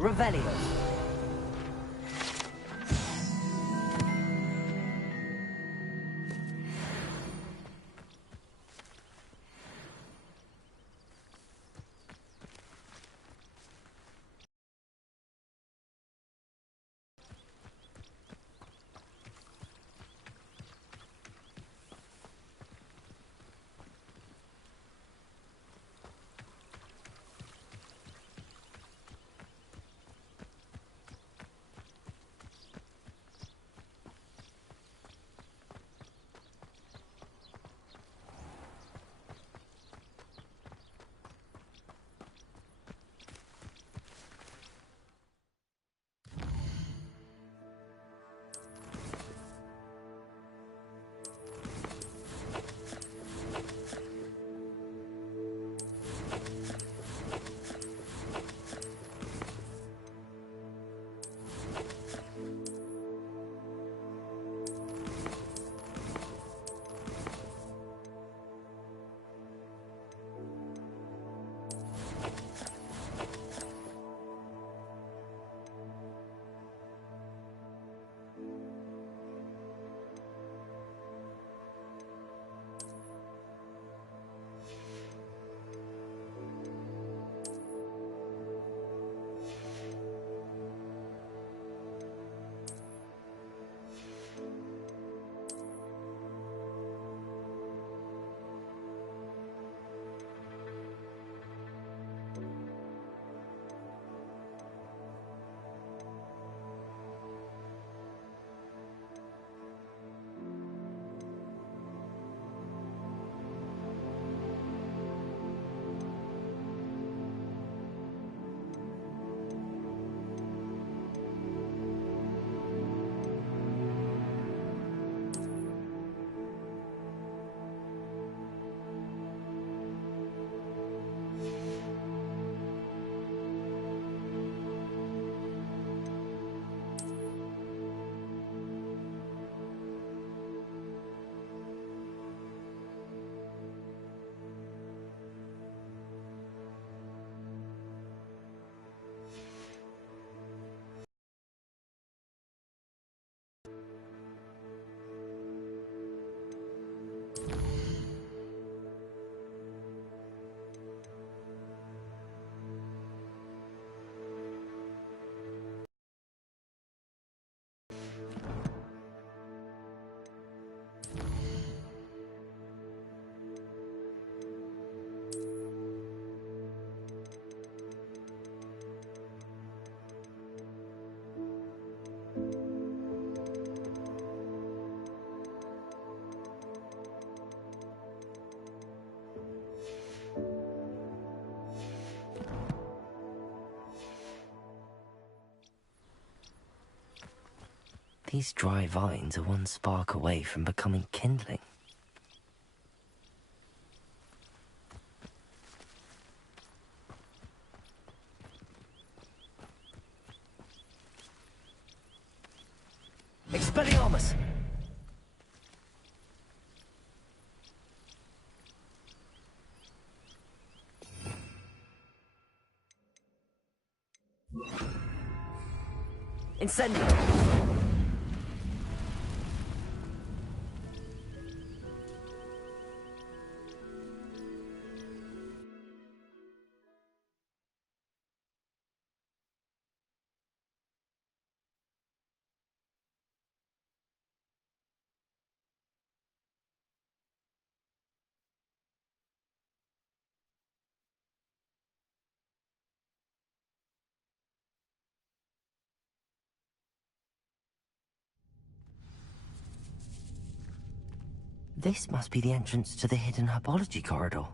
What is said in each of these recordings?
Revelio. These dry vines are one spark away from becoming kindling. Expelliarmus! Incendio! This must be the entrance to the hidden herbology corridor.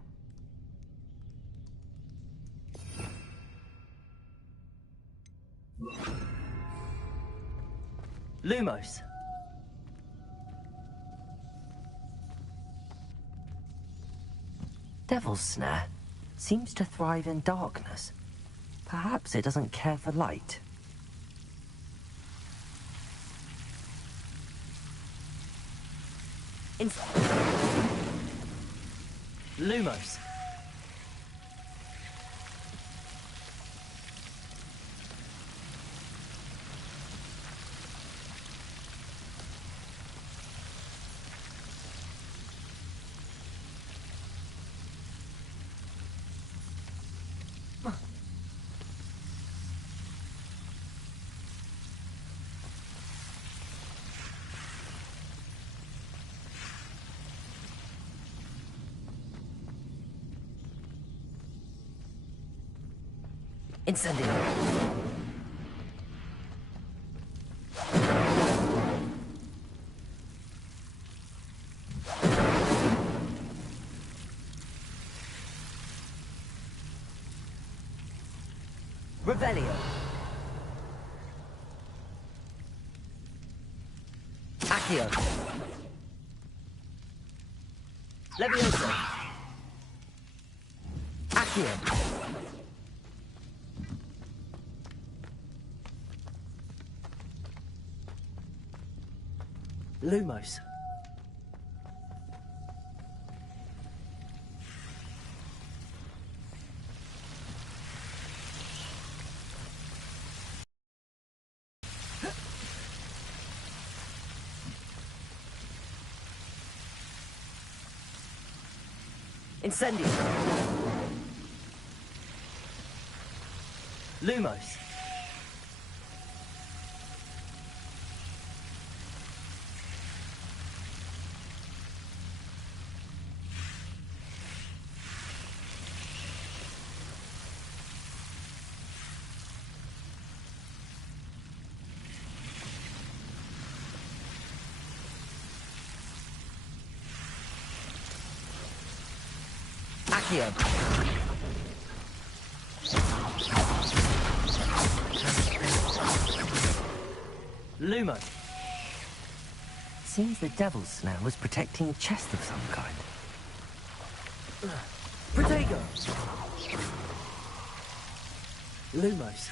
Lumos! Devil's Snare seems to thrive in darkness. Perhaps it doesn't care for light. Lumos! Incendio. Revelio. Accio. Levioso. Accio. Lumos. Incendio. Lumos. Accio. Lumo. Seems the devil's snare was protecting a chest of some kind. Protego. Lumos.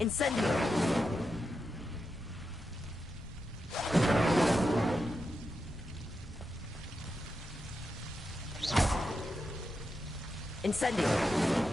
Incendio. Incendio.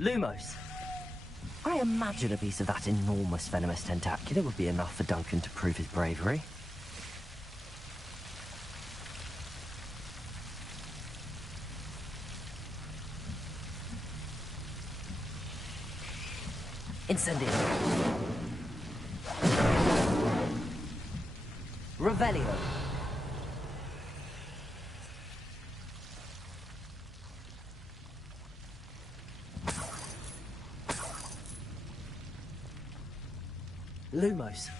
Lumos. I imagine a piece of that enormous venomous tentacular would be enough for Duncan to prove his bravery. Incendio. Revelio. Lumos.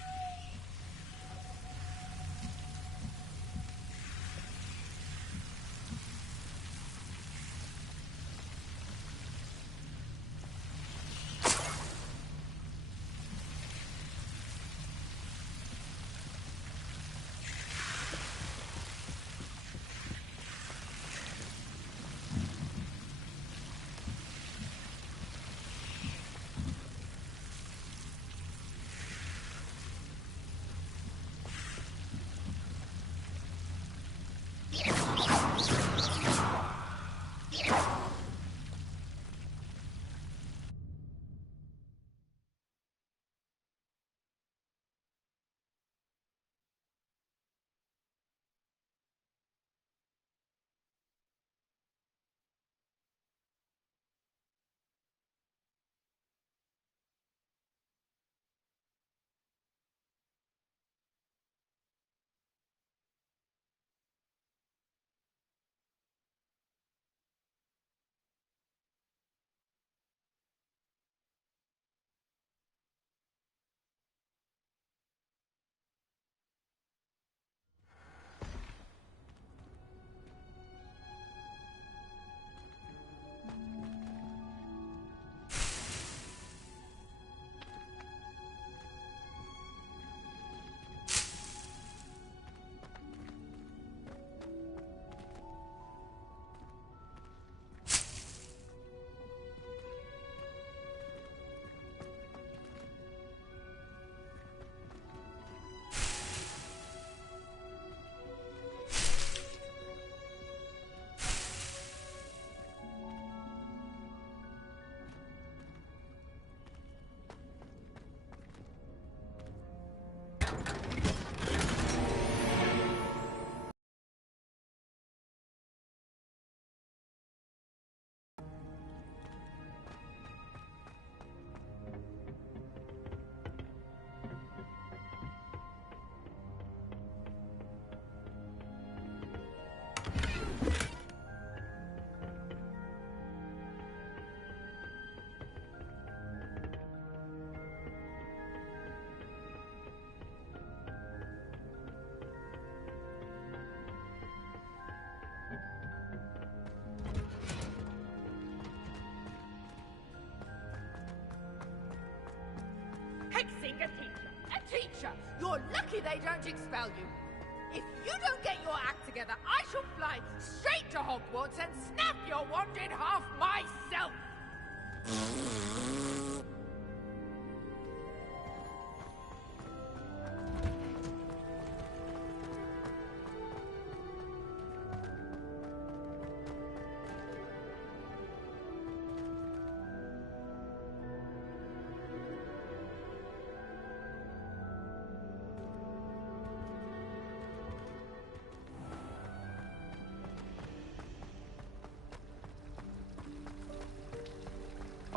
teacher. You're lucky they don't expel you. If you don't get your act together, I shall fly straight to Hogwarts and snap your wand in half myself.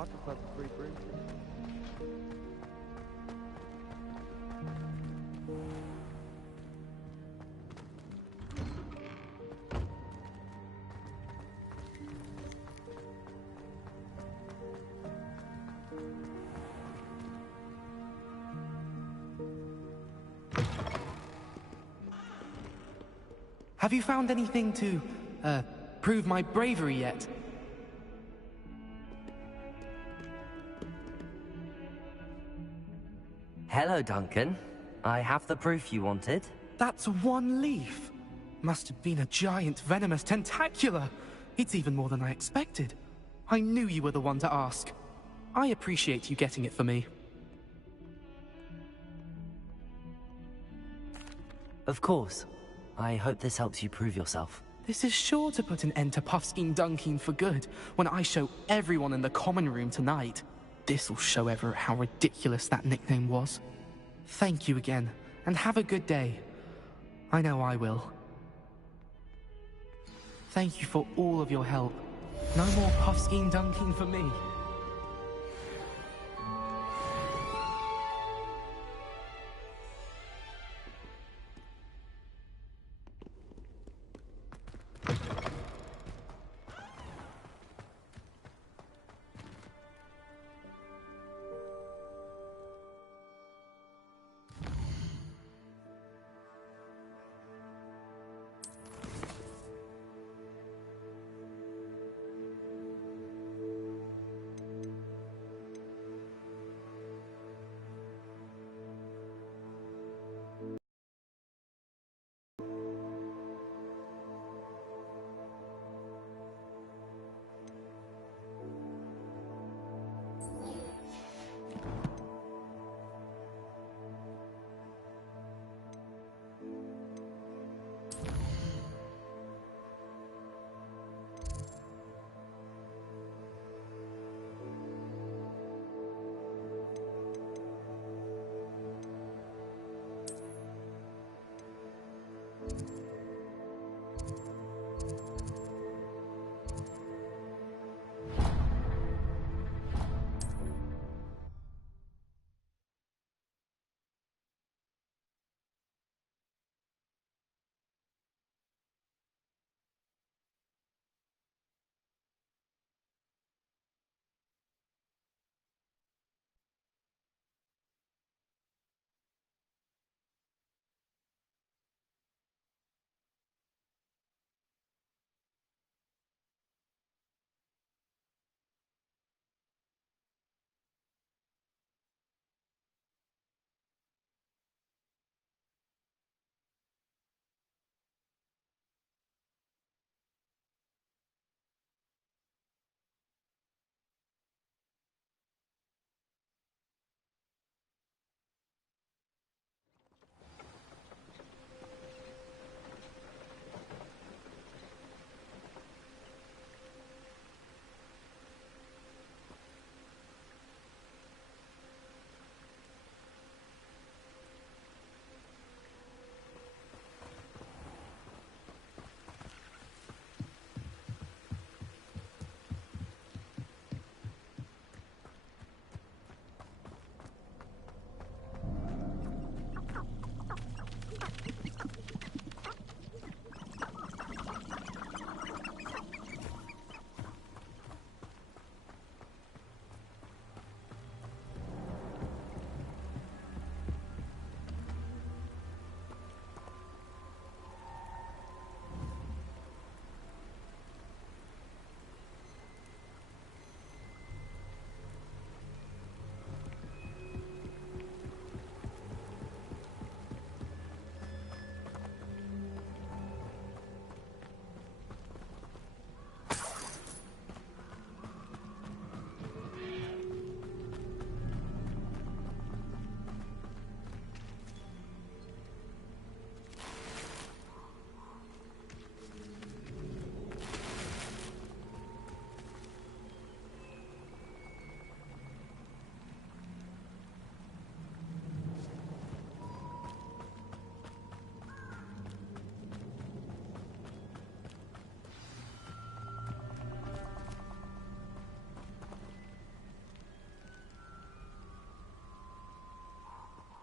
I just have a free break. Have you found anything to, prove my bravery yet? Hello, Duncan. I have the proof you wanted. That's one leaf. Must have been a giant venomous tentacula. It's even more than I expected. I knew you were the one to ask. I appreciate you getting it for me. Of course. I hope this helps you prove yourself. This is sure to put an end to Puffskein Dunkin for good when I show everyone in the common room tonight. This'll show Everett how ridiculous that nickname was. Thank you again, and have a good day. I know I will. Thank you for all of your help. No more Puffskein Dunkin for me.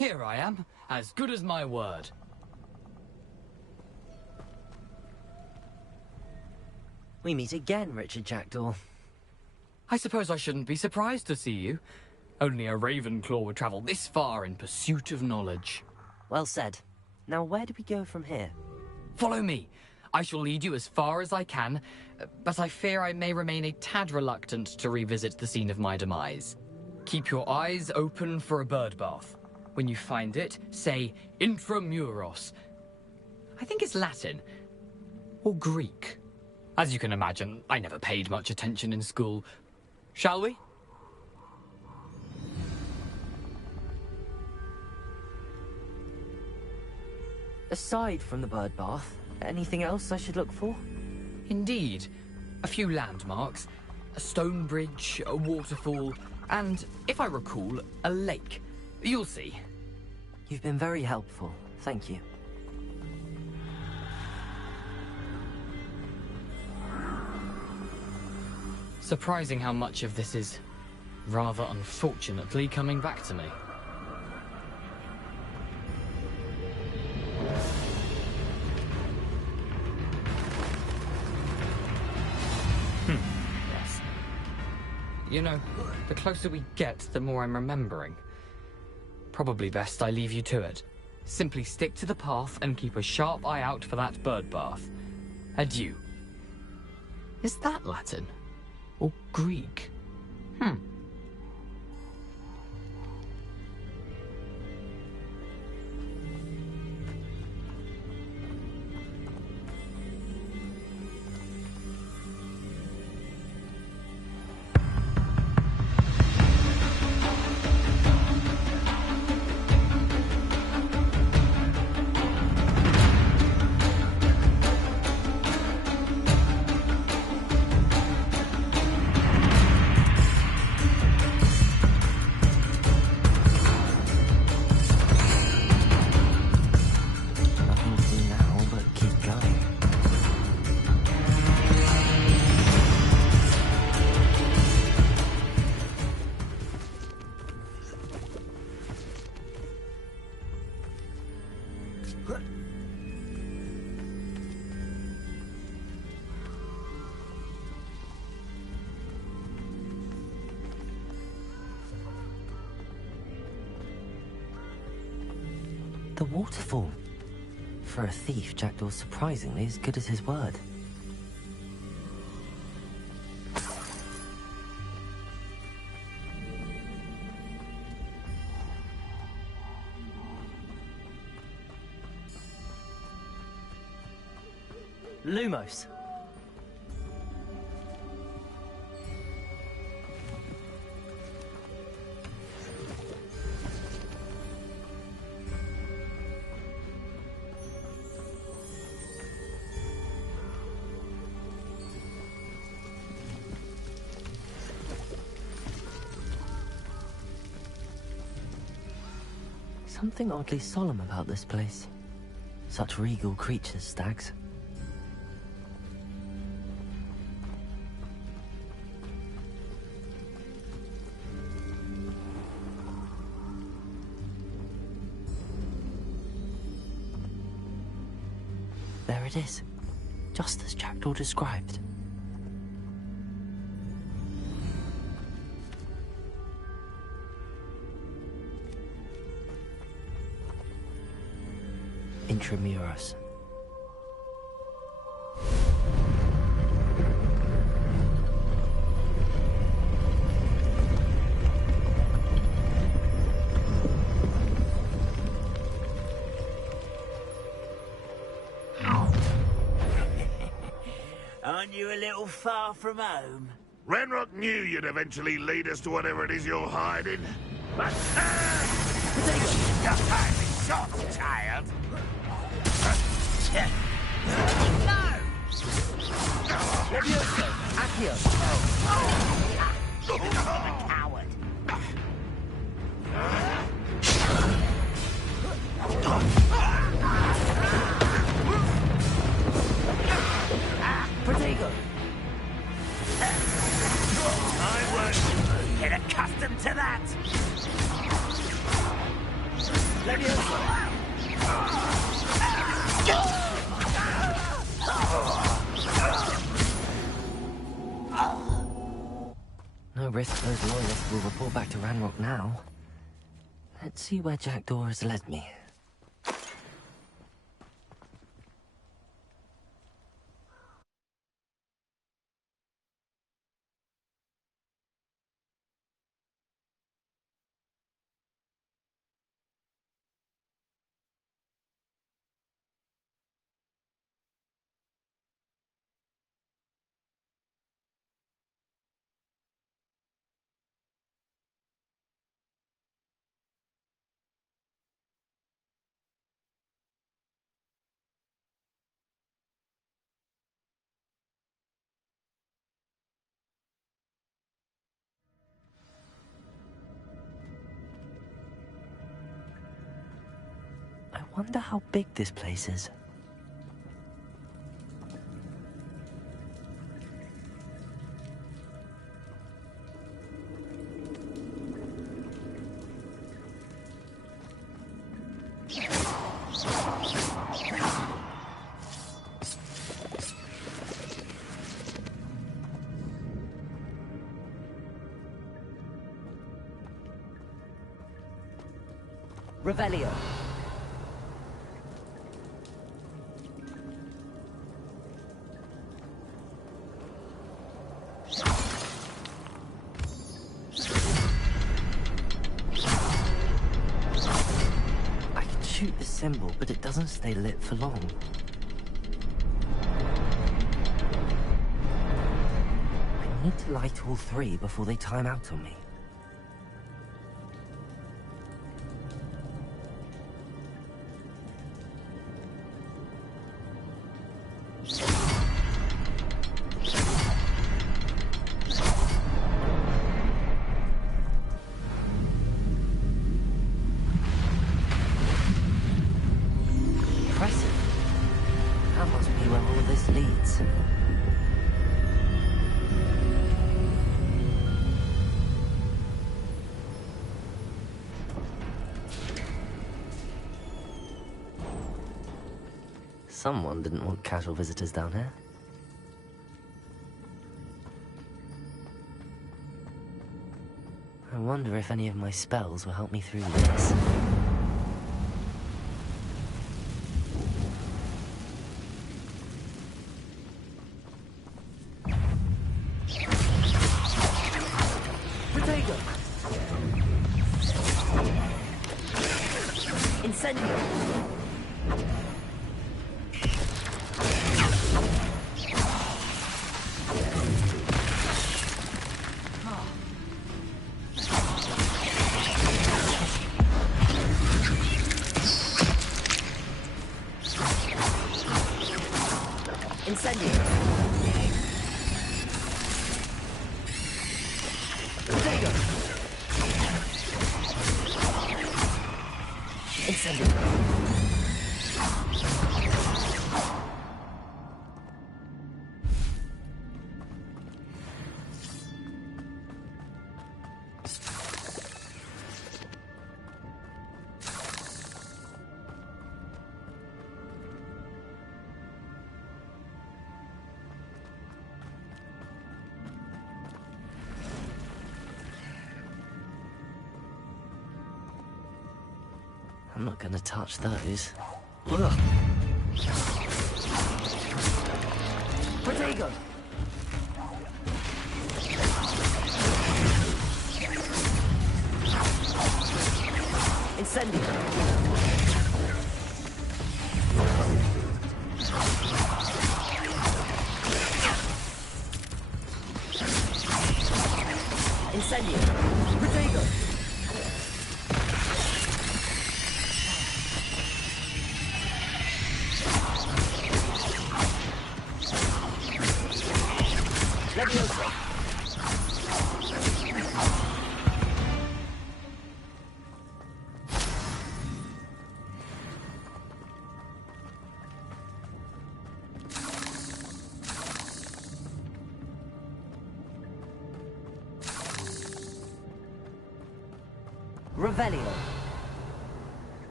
Here I am, as good as my word. We meet again, Richard Jackdaw. I suppose I shouldn't be surprised to see you. Only a Ravenclaw would travel this far in pursuit of knowledge. Well said. Now where do we go from here? Follow me. I shall lead you as far as I can, but I fear I may remain a tad reluctant to revisit the scene of my demise. Keep your eyes open for a bird bath. When you find it, say intramuros. I think it's Latin. Or Greek. As you can imagine, I never paid much attention in school. Shall we? Aside from the bird bath, anything else I should look for? Indeed. A few landmarks, a stone bridge, a waterfall, and, if I recall, a lake. You'll see. You've been very helpful. Thank you. Surprising how much of this is, rather unfortunately, coming back to me. Yes. You know, the closer we get, the more I'm remembering. Probably best I leave you to it. Simply stick to the path and keep a sharp eye out for that bird bath. Adieu. Is that Latin? Or Greek? The waterfall. For a thief, Jackdaw's surprisingly as good as his word. Lumos. Something oddly solemn about this place. Such regal creatures, stags. There it is, just as Jackdaw described. Intramuros. Aren't you a little far from home? Renrock knew you'd eventually lead us to whatever it is you're hiding. But Your time is short, child. No! Levioso! Accio! You're a coward. Protego! I won't get accustomed to that. no risk those loyalists will report back to Ranrock now. Let's see where Jackdaw has led me. I wonder how big this place is. Revelio. I can shoot the symbol, but it doesn't stay lit for long. I need to light all three before they time out on me. Someone didn't want casual visitors down here. I wonder if any of my spells will help me through this. Protego! Incendio! I'm not gonna touch those. Ugh. Protego! Incendio! Incendio! Protego! Levioso! Revelio.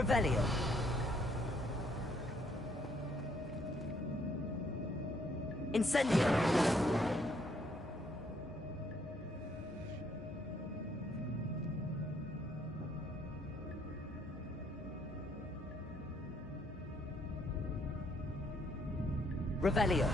Revelio. Incendio. Revelio.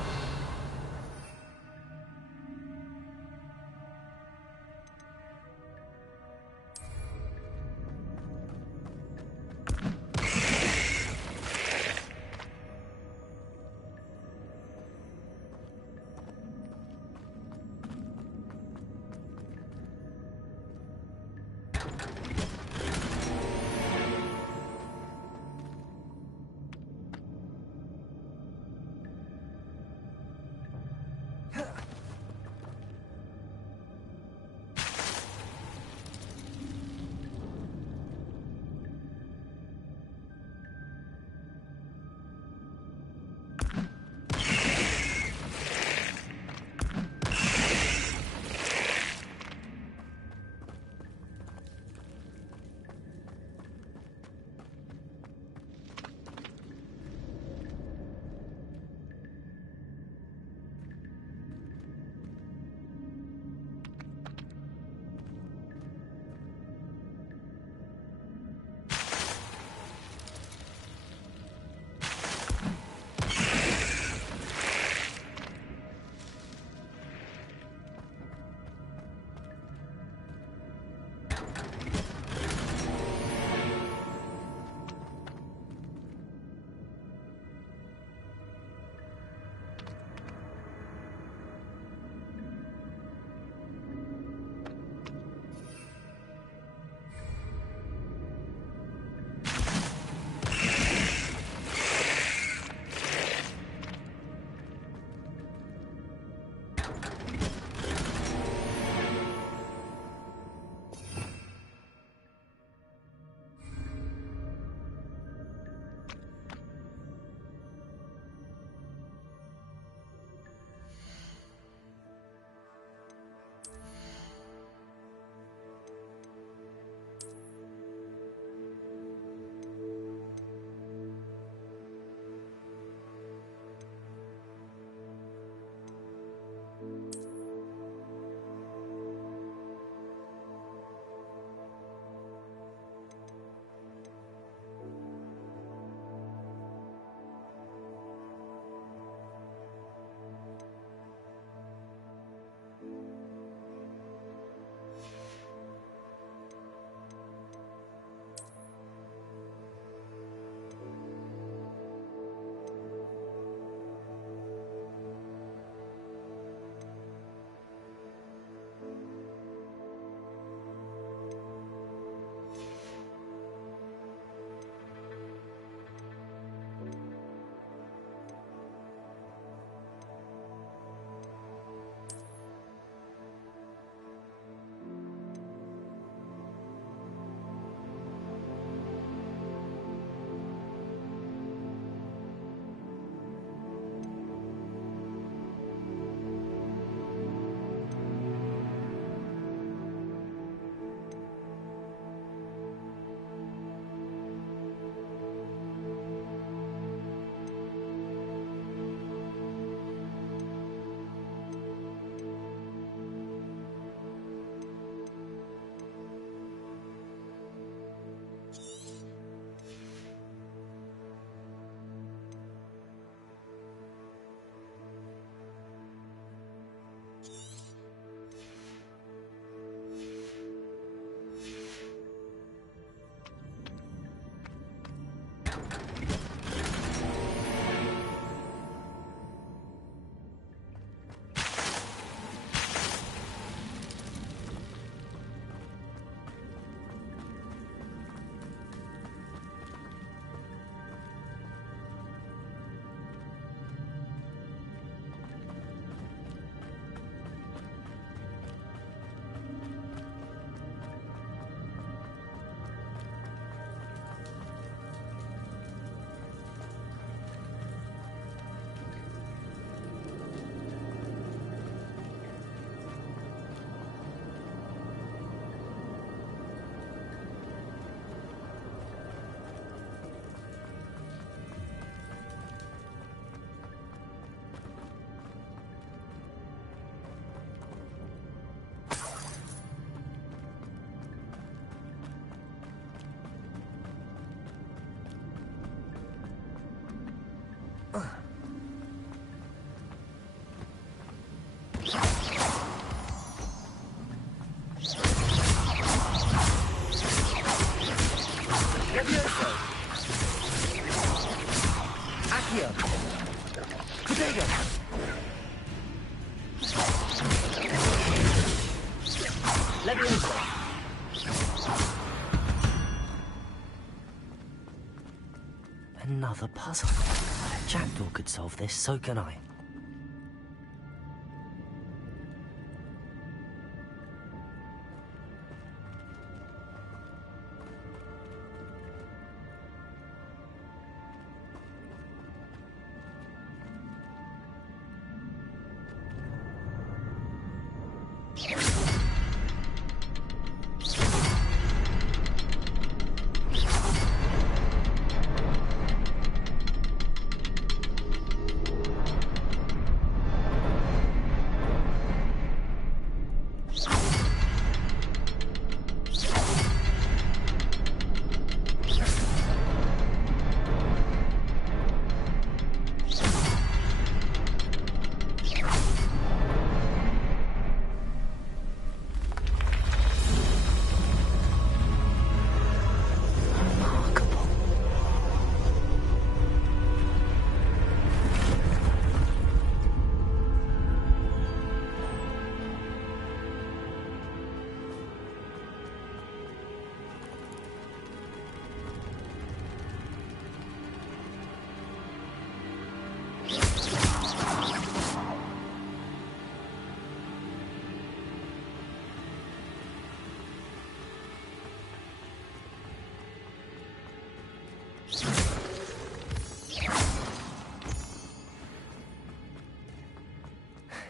Another puzzle. If Jackdaw could solve this, so can I.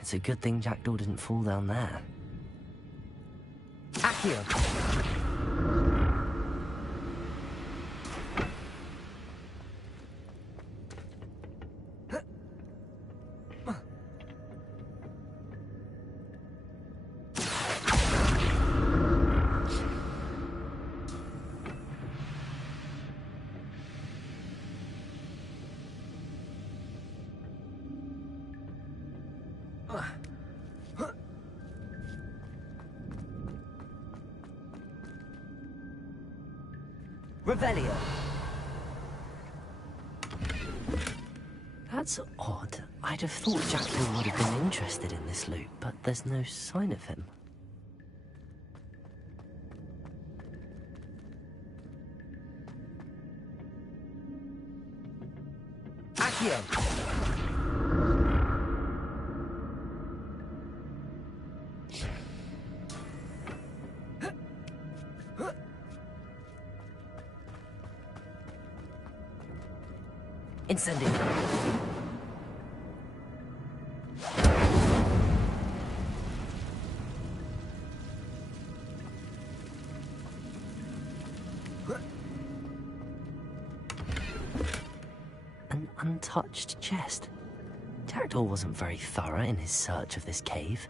It's a good thing Jackdaw didn't fall down there. Accio! Revelio. That's odd. I'd have thought Jackdaw would have been interested in this loot, but there's no sign of him. Accio! Incendio. An untouched chest. Jackdaw wasn't very thorough in his search of this cave.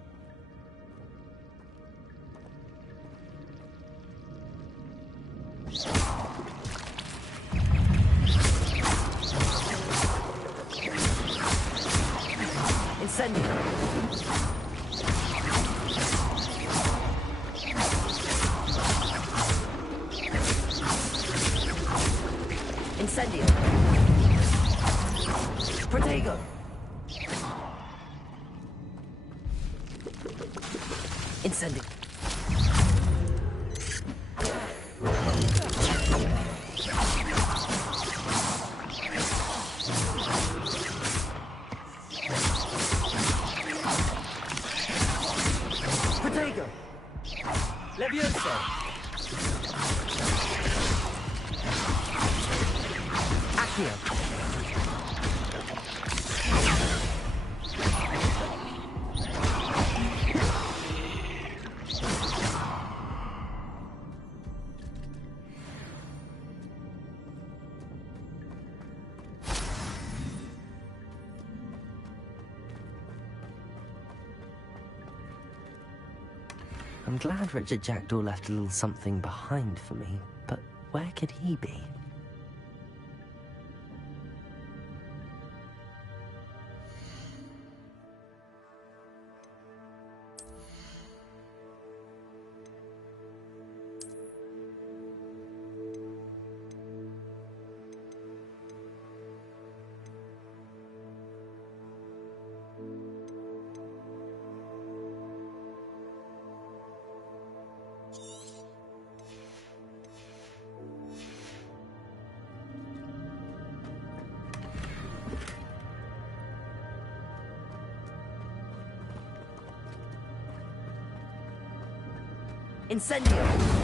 Incendio. Protego. Incendio. Protego. Levioso. Accio. I'm glad Richard Jackdaw left a little something behind for me, but where could he be? Incendio!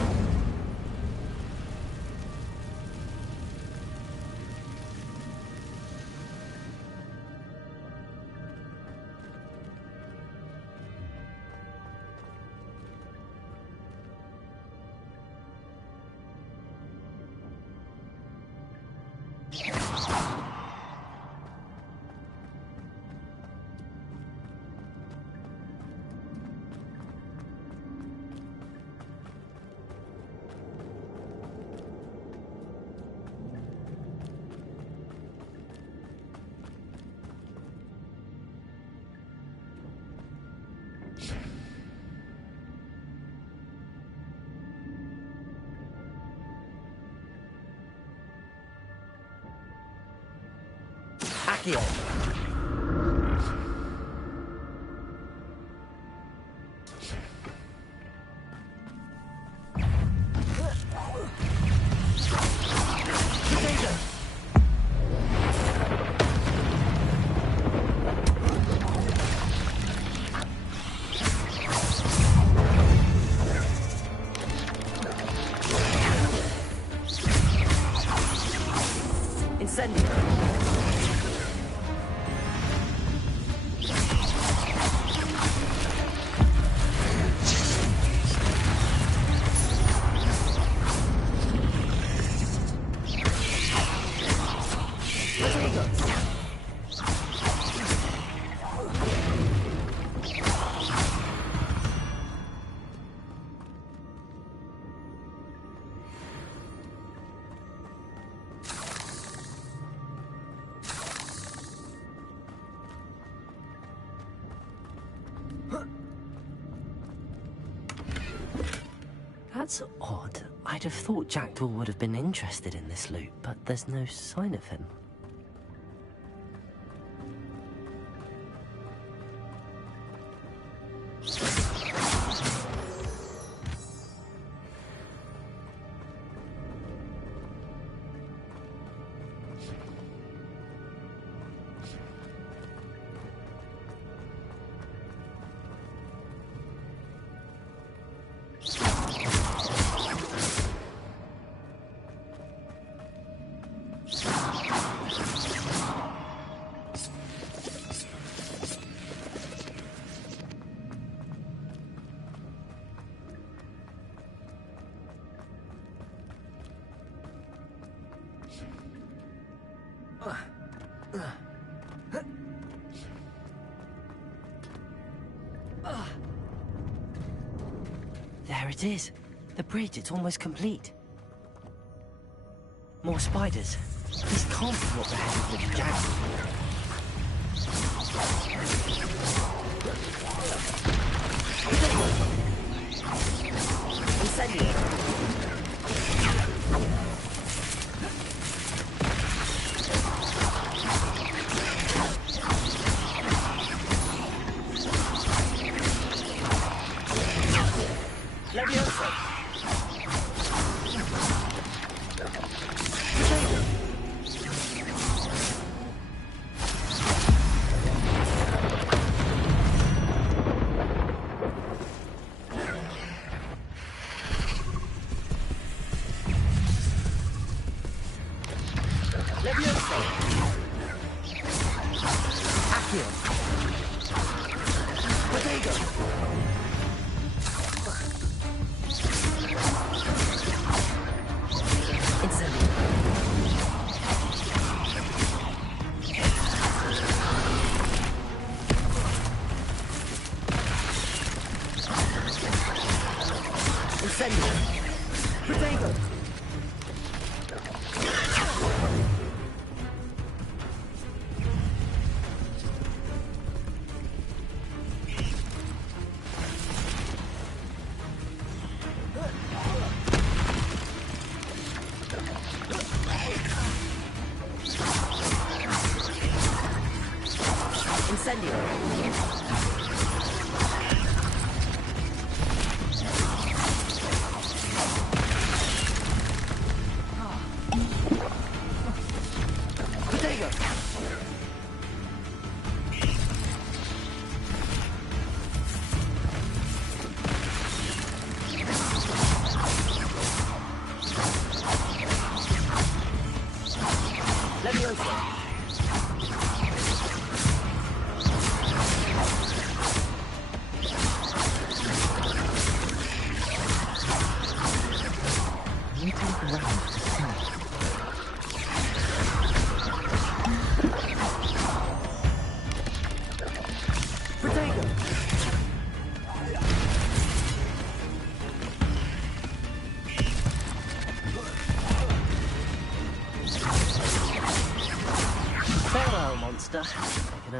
Accio. That's odd. I'd have thought Jackdaw would have been interested in this loot, but there's no sign of him. There it is. The bridge, it's almost complete. More spiders. This can't be what the hell is the jacket.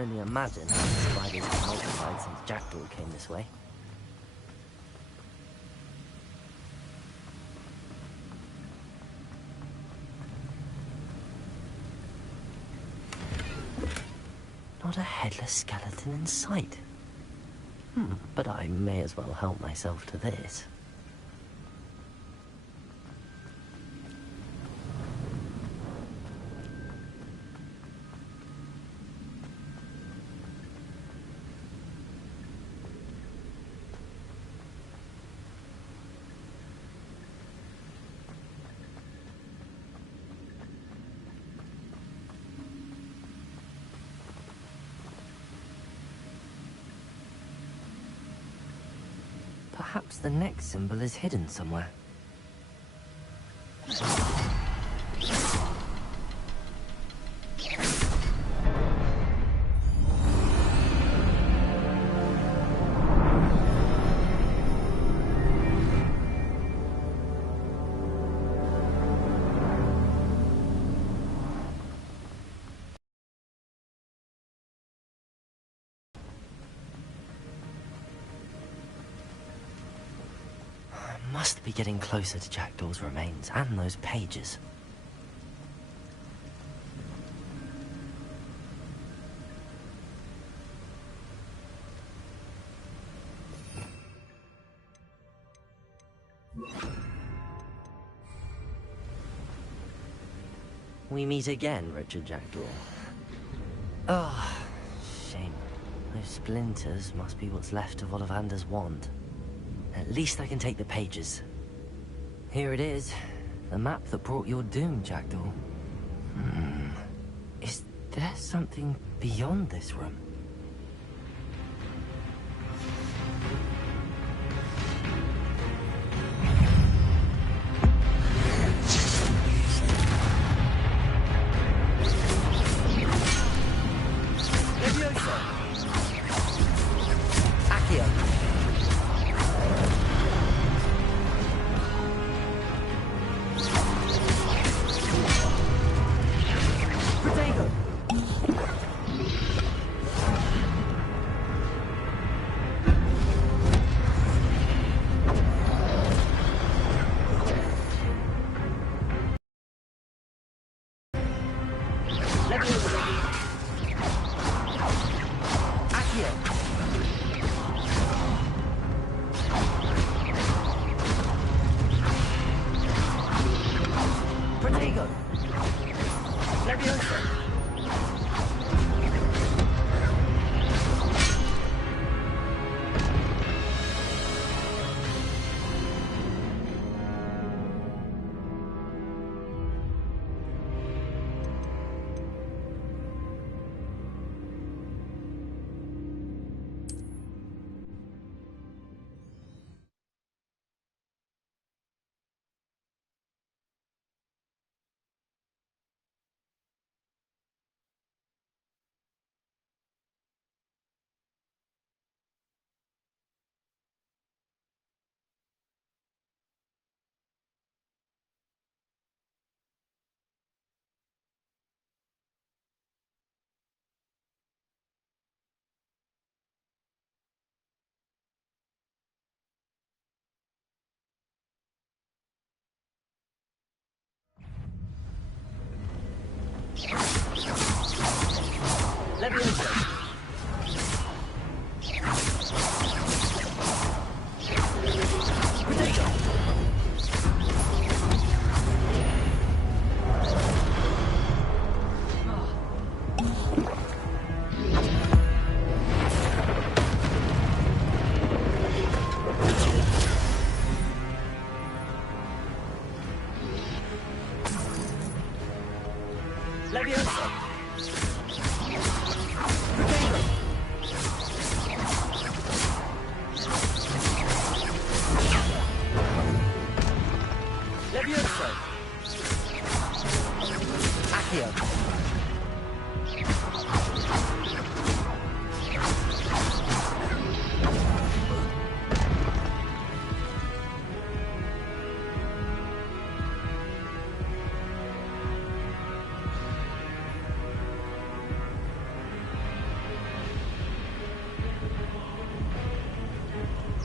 only imagine how the spiders have multiplied since Jackdaw came this way. Not a headless skeleton in sight. But I may as well help myself to this. Perhaps the next symbol is hidden somewhere. Must be getting closer to Jackdaw's remains and those pages. We meet again, Richard Jackdaw. Oh, shame. Those splinters must be what's left of Ollivander's wand. At least I can take the pages. Here it is. The map that brought your doom, Jackdaw. Is there something beyond this room?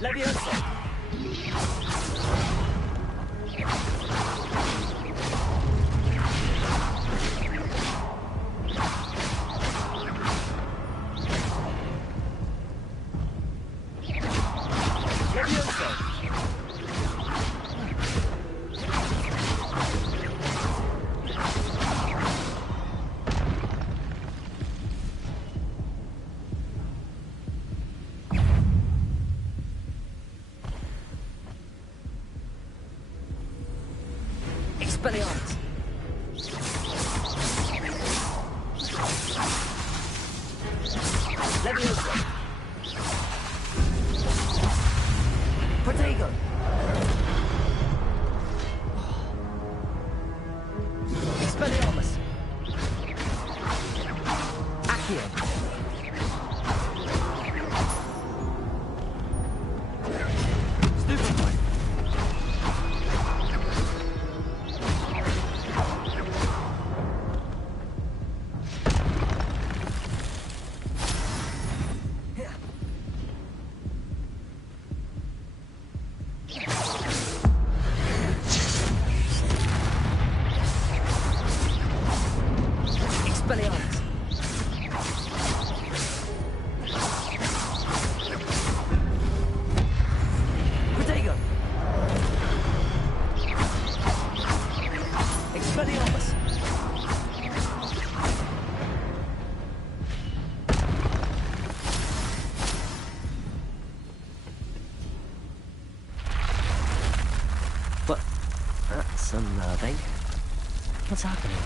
Levioso! Expelliarmus! Levioso! Protego! Expelliarmus! Accio! Stupefy! Expelliarmus! Protego! Expelliarmus! What? That's unnerving. What's happening?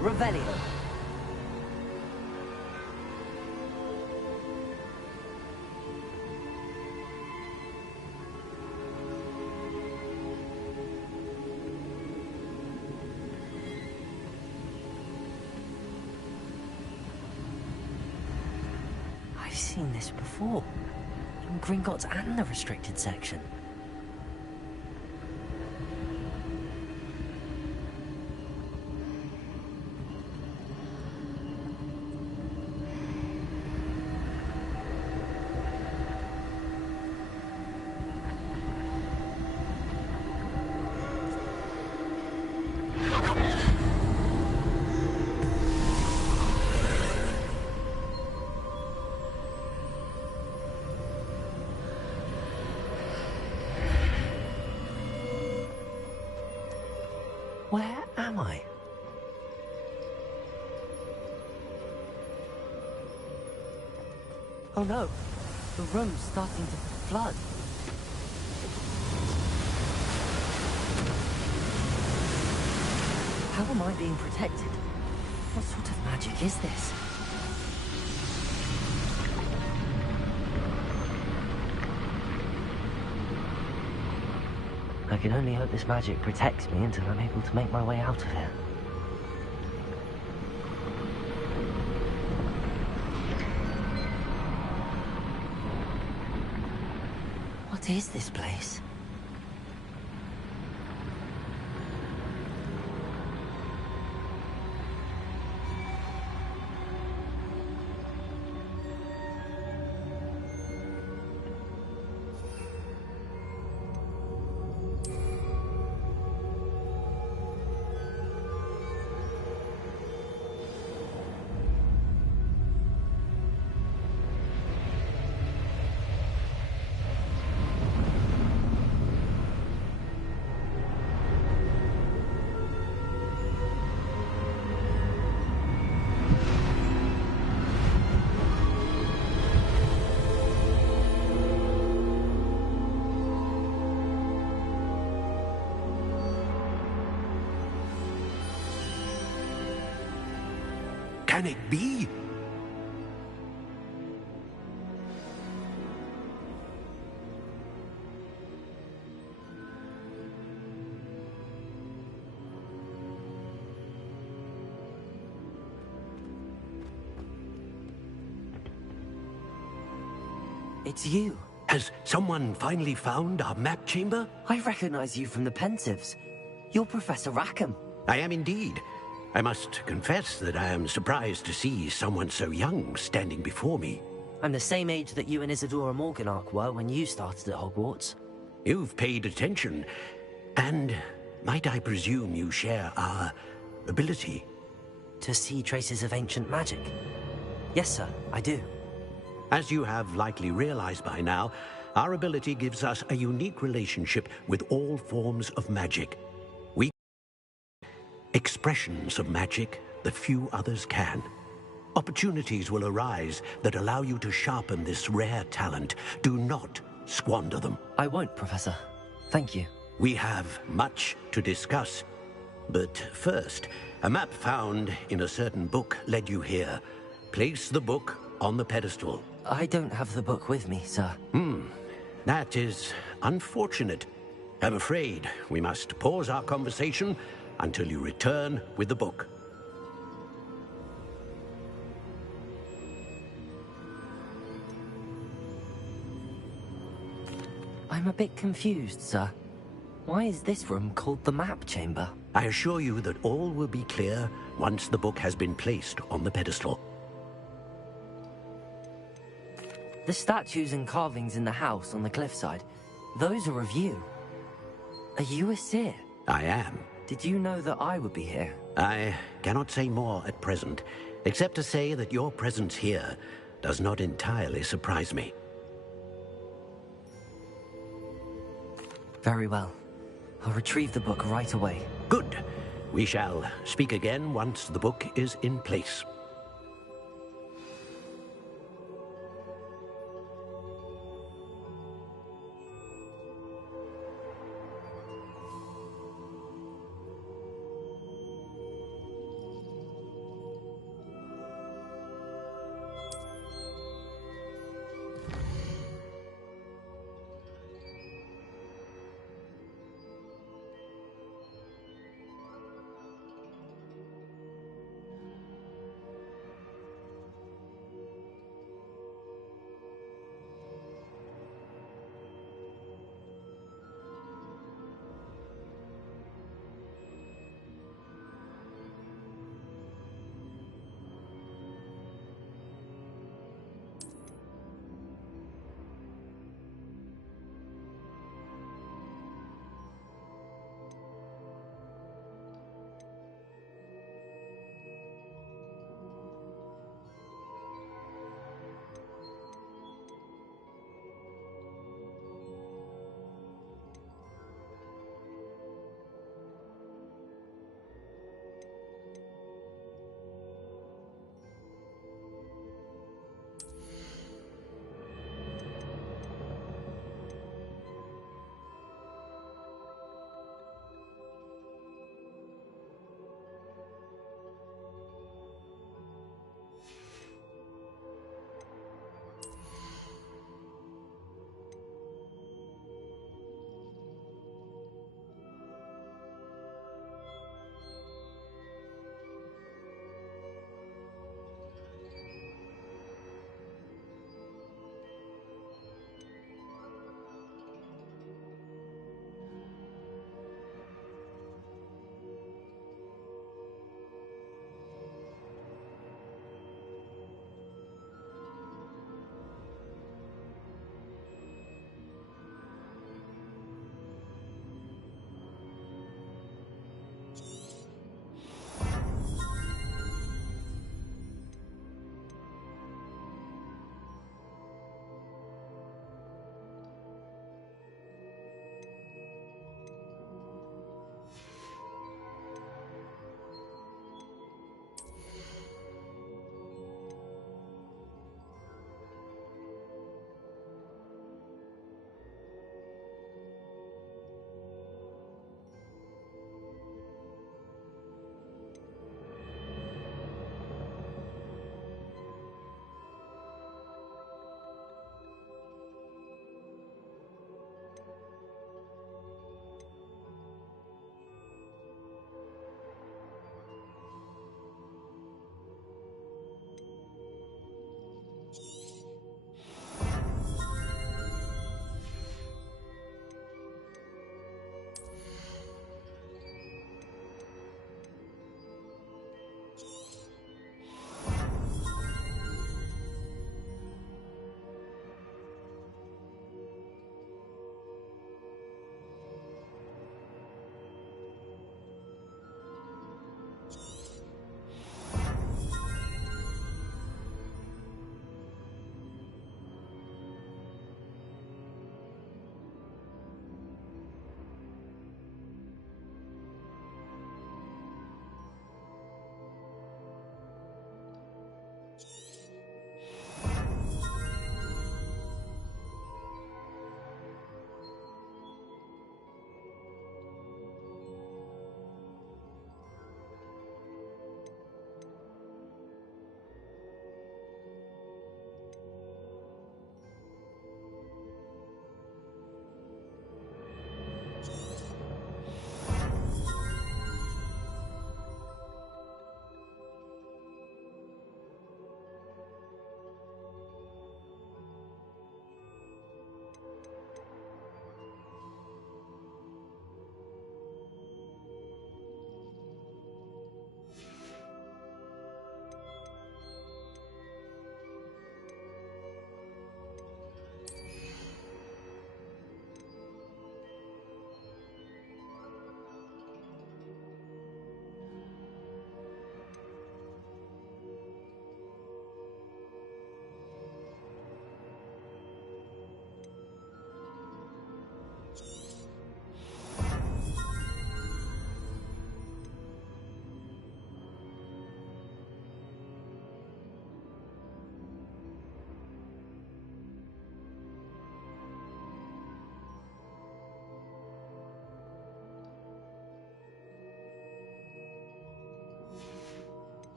Revelio. I've seen this before. In Gringotts and the restricted section. Where am I? Oh no, the room's starting to flood. How am I being protected? What sort of magic is this? I can only hope this magic protects me until I'm able to make my way out of here. What is this place? Can it be? It's you. Has someone finally found our map chamber? I recognize you from the Pensives. You're Professor Rackham. I am indeed. I must confess that I am surprised to see someone so young standing before me. I'm the same age that you and Isadora Morganach were when you started at Hogwarts. You've paid attention, and might I presume you share our ability? To see traces of ancient magic? Yes, sir, I do. As you have likely realized by now, our ability gives us a unique relationship with all forms of magic. We expressions of magic that few others can. Opportunities will arise that allow you to sharpen this rare talent. Do not squander them. I won't, Professor. Thank you. We have much to discuss. But first, a map found in a certain book led you here. Place the book on the pedestal. I don't have the book with me, sir. That is unfortunate. I'm afraid we must pause our conversation until you return with the book. I'm a bit confused, sir. Why is this room called the map chamber? I assure you that all will be clear once the book has been placed on the pedestal. The statues and carvings in the house on the cliffside, those are of you. Are you a seer? I am. Did you know that I would be here? I cannot say more at present, except to say that your presence here does not entirely surprise me. Very well. I'll retrieve the book right away. Good. We shall speak again once the book is in place.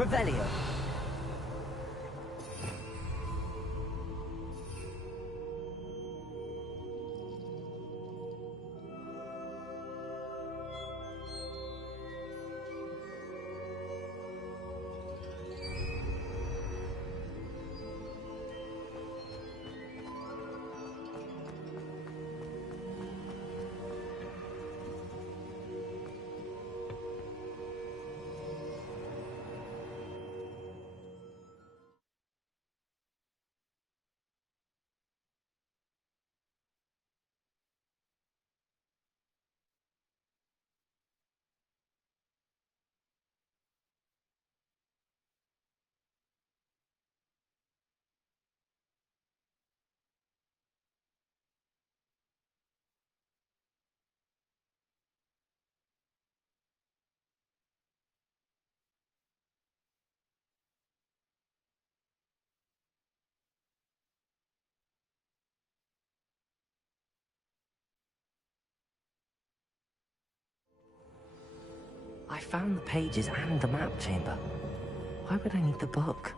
Revelio. I found the pages and the map chamber. Why would I need the book?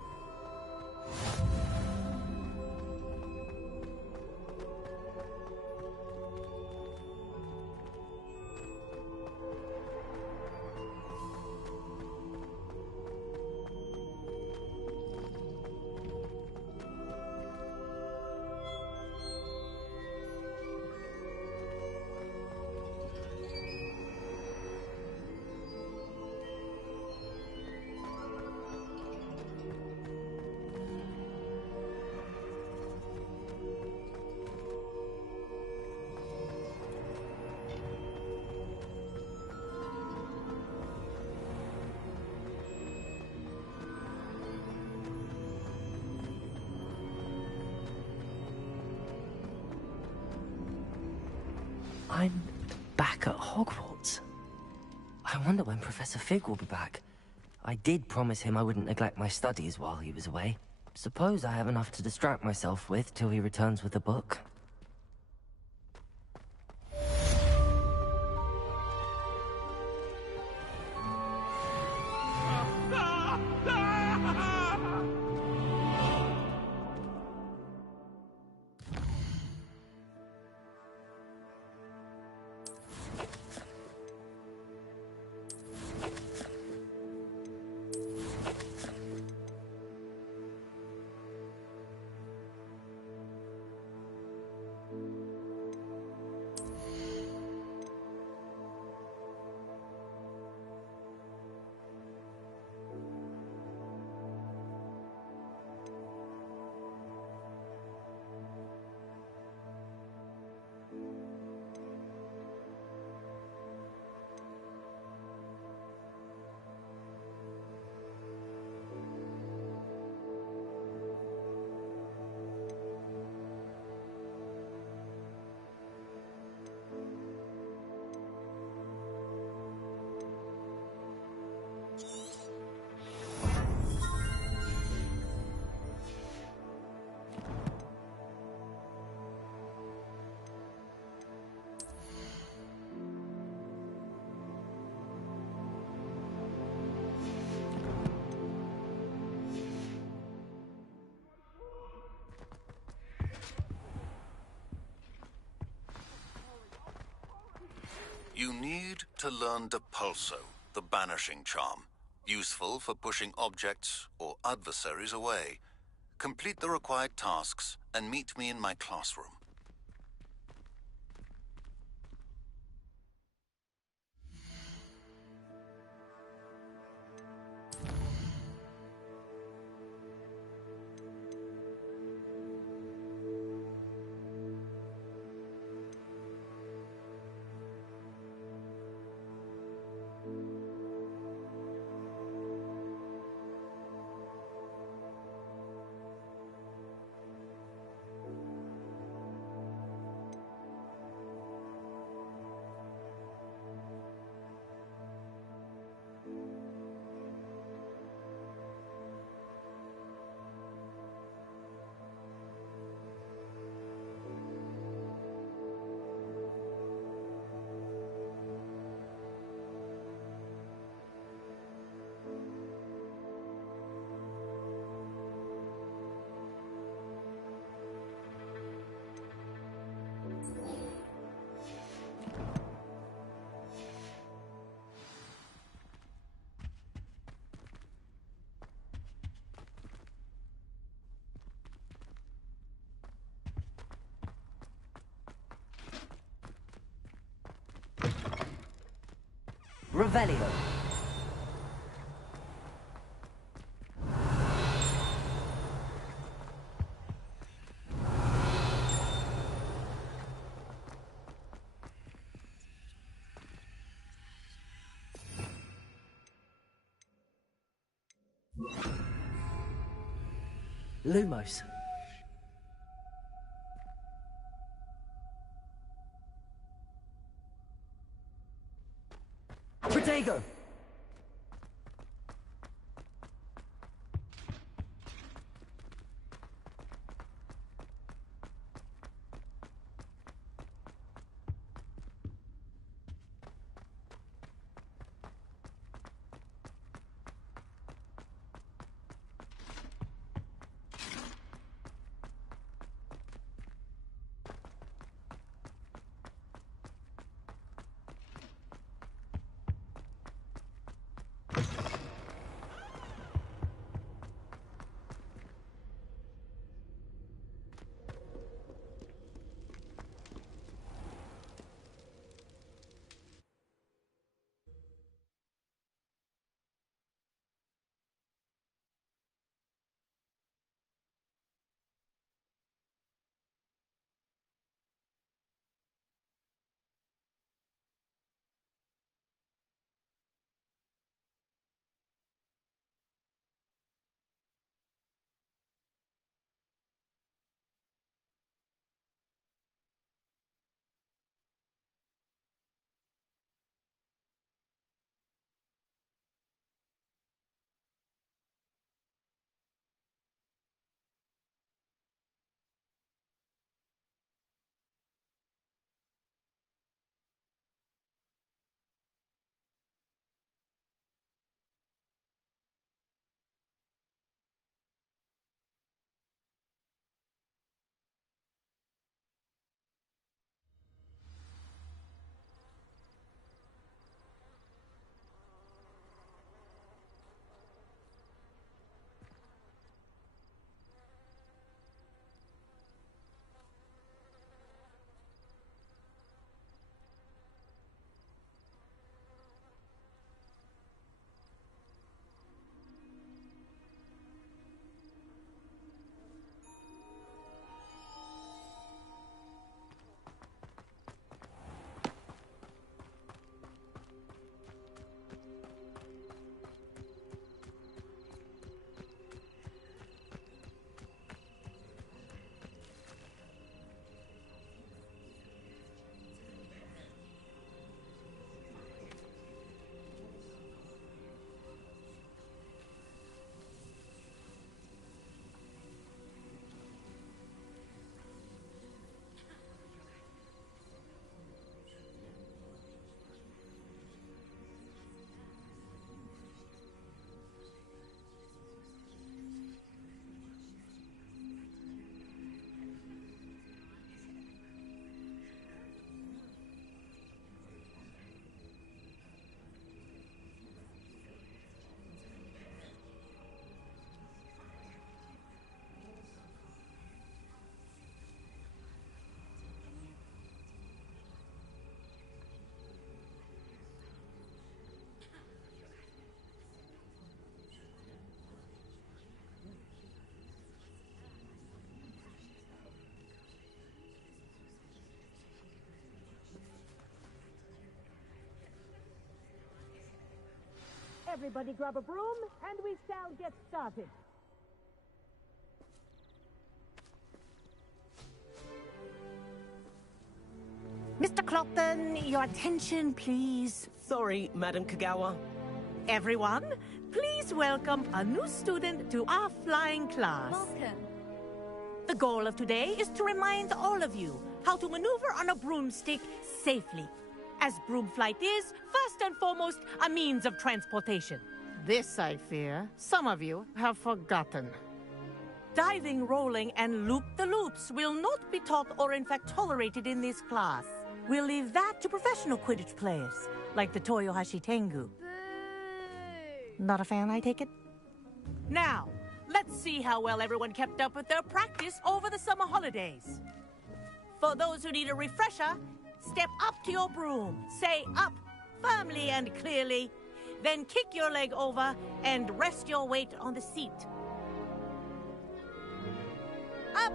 I'm back at Hogwarts. I wonder when Professor Fig will be back. I did promise him I wouldn't neglect my studies while he was away. Suppose I have enough to distract myself with till he returns with the book. You need to learn Depulso, the banishing charm, useful for pushing objects or adversaries away. Complete the required tasks and meet me in my classroom. Revelio. Lumos. Protego. Everybody grab a broom, and we shall get started. Mr. Clopton, your attention, please. Sorry, Madam Kagawa. Everyone, please welcome a new student to our flying class. Welcome. The goal of today is to remind all of you how to maneuver on a broomstick safely, as broom flight is, first and foremost, a means of transportation. This, I fear, some of you have forgotten. Diving, rolling, and loop-the-loops will not be taught or in fact tolerated in this class. We'll leave that to professional Quidditch players, like the Toyohashi Tengu. Not a fan, I take it? Now, let's see how well everyone kept up with their practice over the summer holidays. For those who need a refresher, step up to your broom. Say up firmly and clearly. Then kick your leg over and rest your weight on the seat. Up!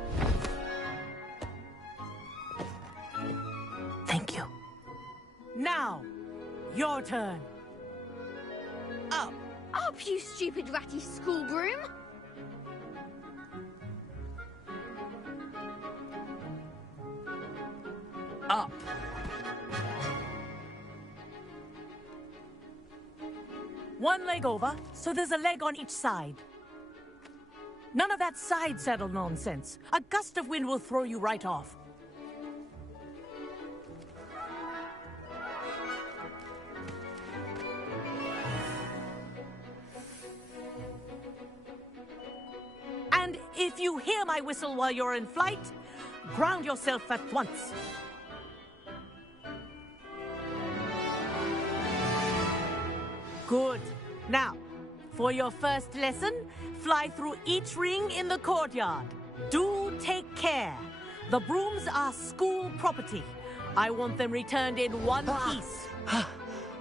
Thank you. Now, your turn. Up. Up, you stupid ratty school broom! Up. One leg over, so there's a leg on each side. None of that side saddle nonsense. A gust of wind will throw you right off. And if you hear my whistle while you're in flight, ground yourself at once. Good. Now, for your first lesson, fly through each ring in the courtyard. Do take care. The brooms are school property. I want them returned in one piece.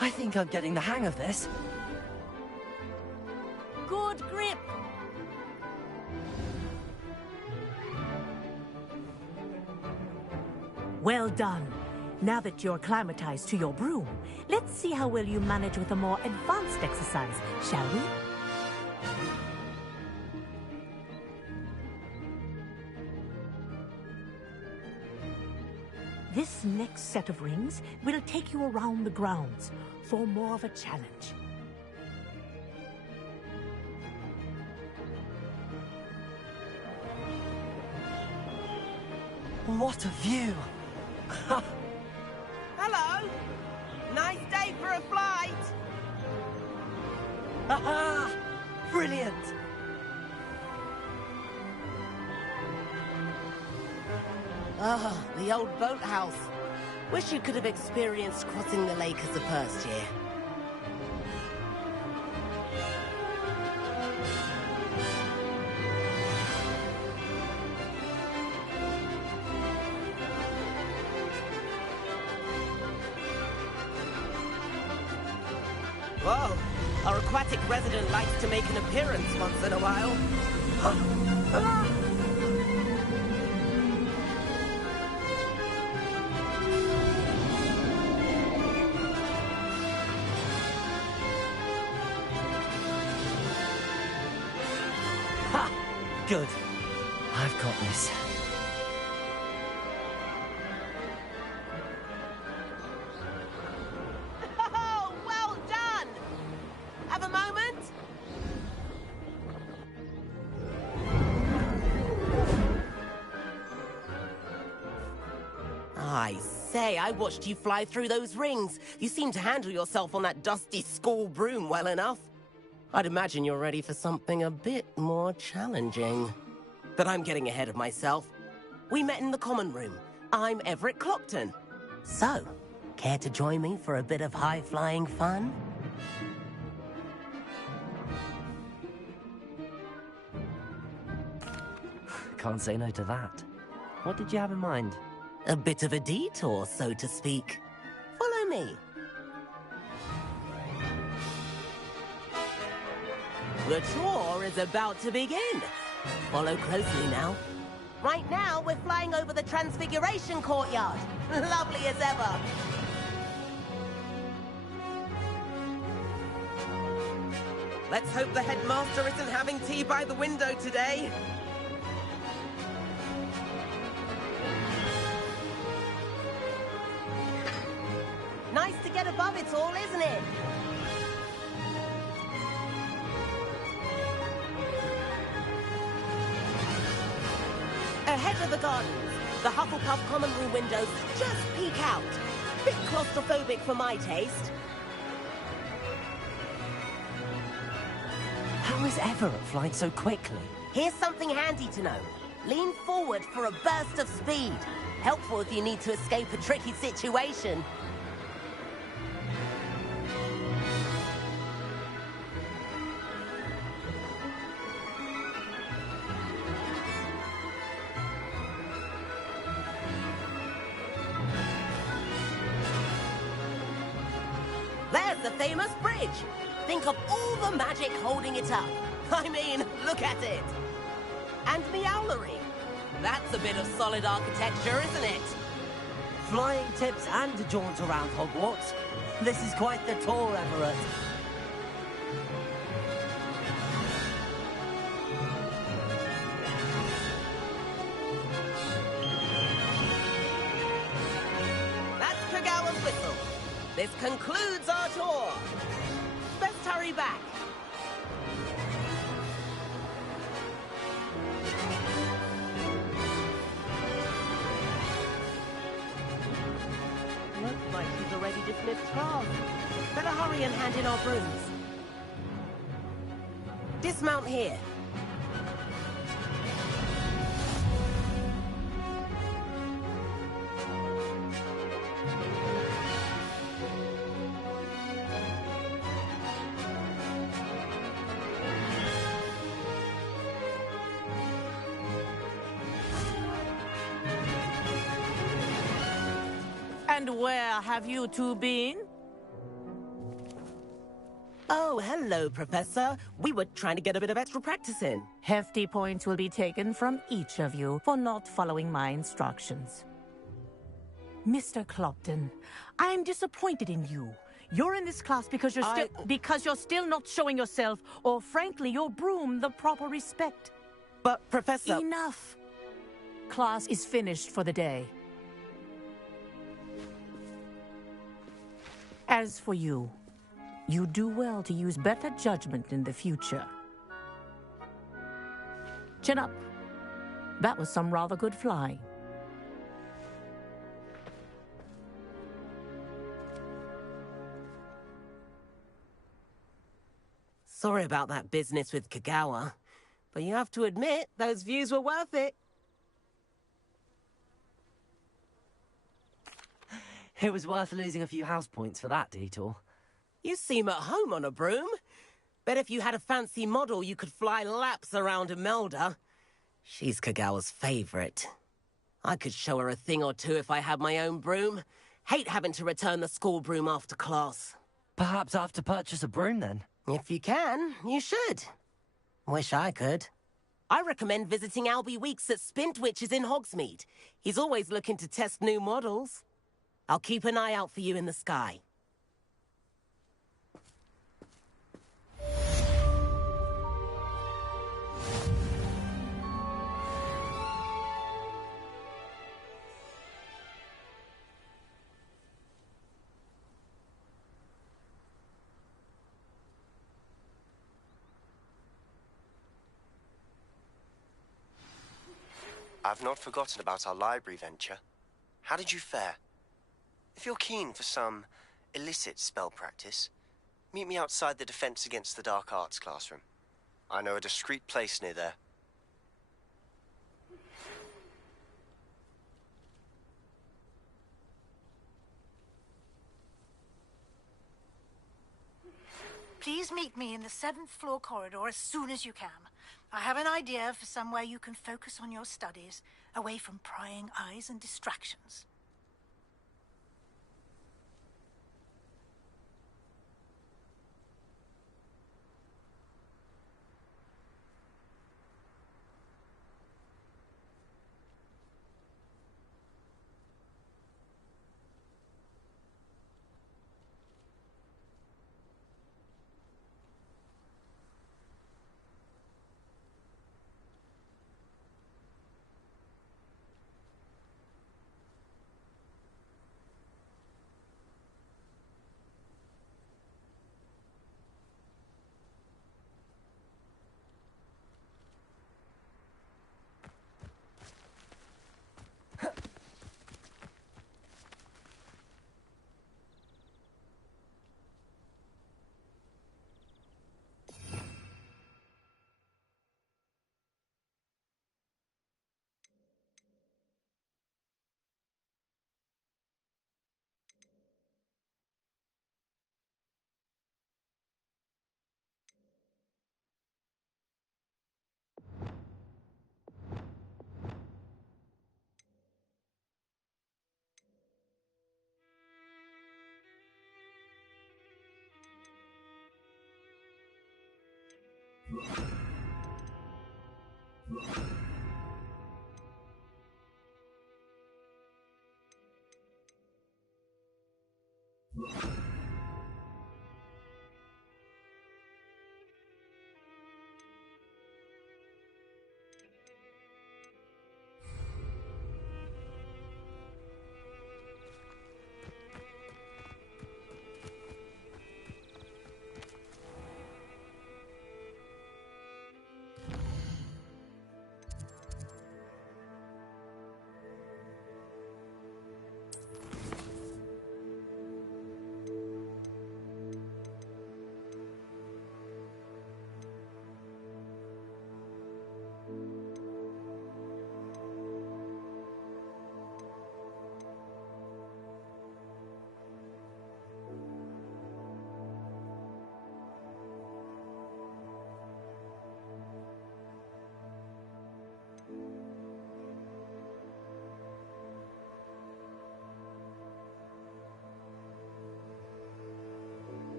I think I'm getting the hang of this. Good grip. Well done. Now that you're acclimatized to your broom, let's see how well you manage with a more advanced exercise, shall we? This next set of rings will take you around the grounds for more of a challenge. What a view! Hello! Nice day for a flight! Aha! Brilliant! Ah, the old boathouse. Wish you could have experienced crossing the lake as a first year. Whoa, our aquatic resident likes to make an appearance once in a while. Ha! Good. I've got this. Oh, well done! Have a moment? I say, I watched you fly through those rings. You seem to handle yourself on that dusty school broom well enough. I'd imagine you're ready for something a bit more challenging. But I'm getting ahead of myself. We met in the common room. I'm Everett Clopton. So, care to join me for a bit of high-flying fun? Can't say no to that. What did you have in mind? A bit of a detour, so to speak. Follow me. The tour is about to begin. Follow closely now. Right now, we're flying over the Transfiguration Courtyard. Lovely as ever. Let's hope the headmaster isn't having tea by the window today. Nice to get above it all, isn't it? Ahead of the gardens, the Hufflepuff common room windows just peek out. Bit claustrophobic for my taste. How is Everett flying so quickly? Here's something handy to know. Lean forward for a burst of speed. Helpful if you need to escape a tricky situation. There's the famous bridge. Think of all the magic holding it up. I mean, look at it. And the owlery. That's a bit of solid architecture, isn't it? Flying tips and a jaunt around Hogwarts. This is quite the tour, Everett. That's Kagawa's whistle. This concludes our tour. Best hurry back. Looks like she's already dismissed class. Better hurry and hand in our brooms. Dismount here. And where have you two been? Oh, hello, Professor. We were trying to get a bit of extra practice in. Hefty points will be taken from each of you for not following my instructions. Mr. Clopton, I'm disappointed in you. You're in this class because you're still not showing yourself, or frankly, your broom, the proper respect. But, Professor... Enough. Class is finished for the day. As for you, you do well to use better judgment in the future. Chin up. That was some rather good flying. Sorry about that business with Kagawa, but you have to admit, those views were worth it. It was worth losing a few house points for that detour. You seem at home on a broom. Bet if you had a fancy model, you could fly laps around Imelda. She's Kagawa's favorite. I could show her a thing or two if I had my own broom. Hate having to return the school broom after class. Perhaps I have to purchase a broom then. If you can, you should. Wish I could. I recommend visiting Albie Weeks at Spint Witches in Hogsmeade. He's always looking to test new models. I'll keep an eye out for you in the sky. I've not forgotten about our library venture. How did you fare? If you're keen for some illicit spell practice, meet me outside the Defense Against the Dark Arts classroom. I know a discreet place near there. Please meet me in the 7th floor corridor as soon as you can. I have an idea for somewhere you can focus on your studies, away from prying eyes and distractions.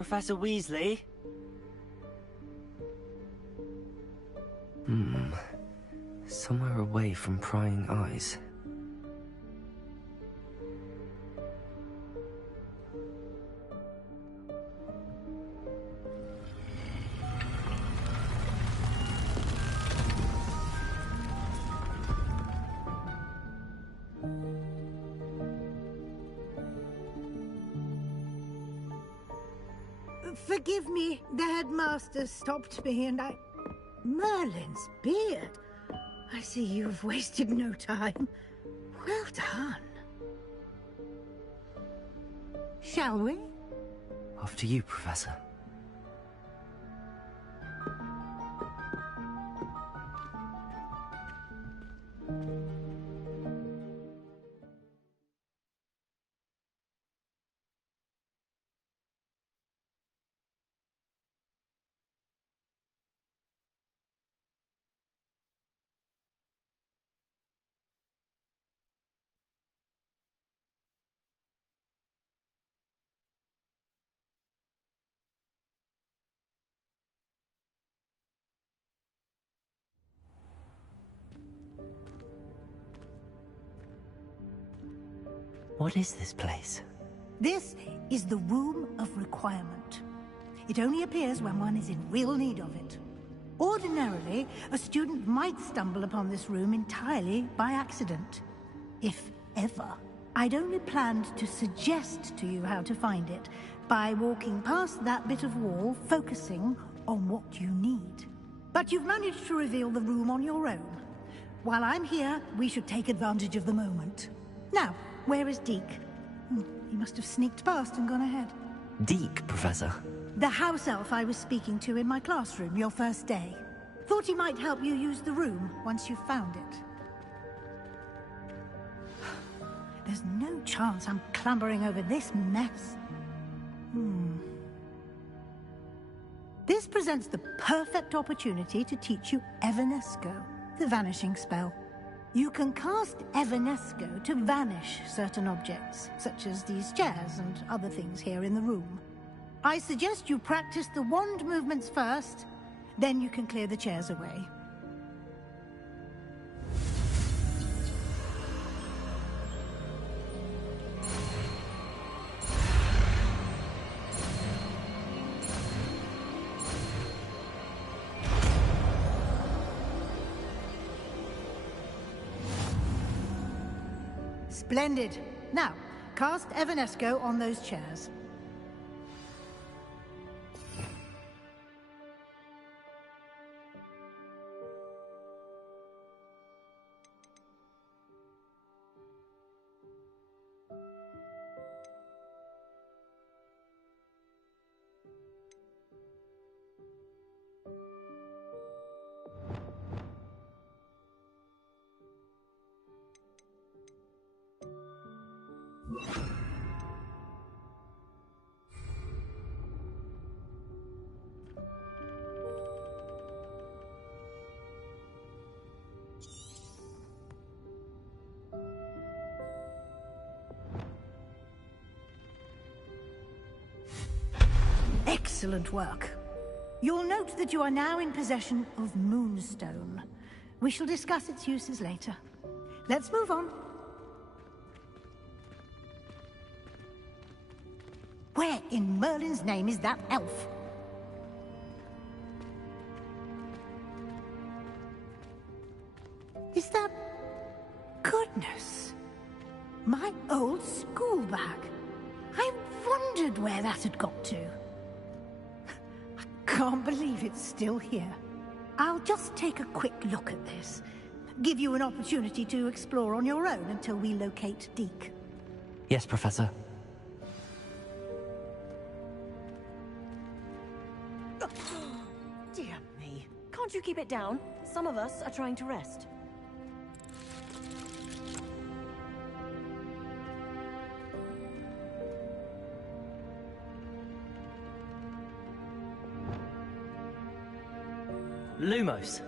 Professor Weasley? Somewhere away from prying eyes. Forgive me, the headmaster stopped me and I... Merlin's beard. I see you've wasted no time. Well done. Shall we? After you, Professor. What is this place? This is the Room of Requirement. It only appears when one is in real need of it. Ordinarily, a student might stumble upon this room entirely by accident. If ever. I'd only planned to suggest to you how to find it by walking past that bit of wall, focusing on what you need. But you've managed to reveal the room on your own. While I'm here, we should take advantage of the moment. Now, where is Deke? He must have sneaked past and gone ahead. Deke, Professor. The house elf I was speaking to in my classroom your first day. Thought he might help you use the room once you've found it. There's no chance I'm clambering over this mess. This presents the perfect opportunity to teach you Evanesco, the vanishing spell. You can cast Evanesco to vanish certain objects, such as these chairs and other things here in the room. I suggest you practice the wand movements first, then you can clear the chairs away. Splendid. Now, cast Evanesco on those chairs. Excellent work. You'll note that you are now in possession of Moonstone. We shall discuss its uses later. Let's move on. Where in Merlin's name is that elf? Is that... Goodness! My old school bag. I wondered where that had got to. I can't believe it's still here. I'll just take a quick look at this. Give you an opportunity to explore on your own until we locate Deke. Yes, Professor. Dear me. Can't you keep it down? Some of us are trying to rest. Lumos.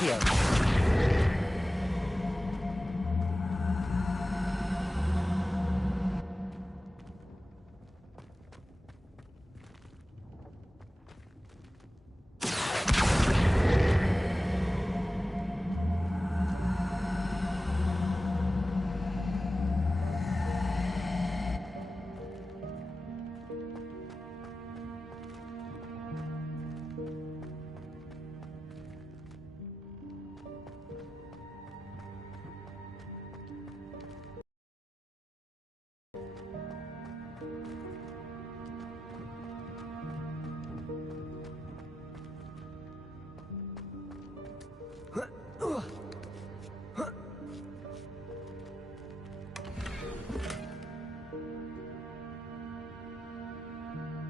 Accio.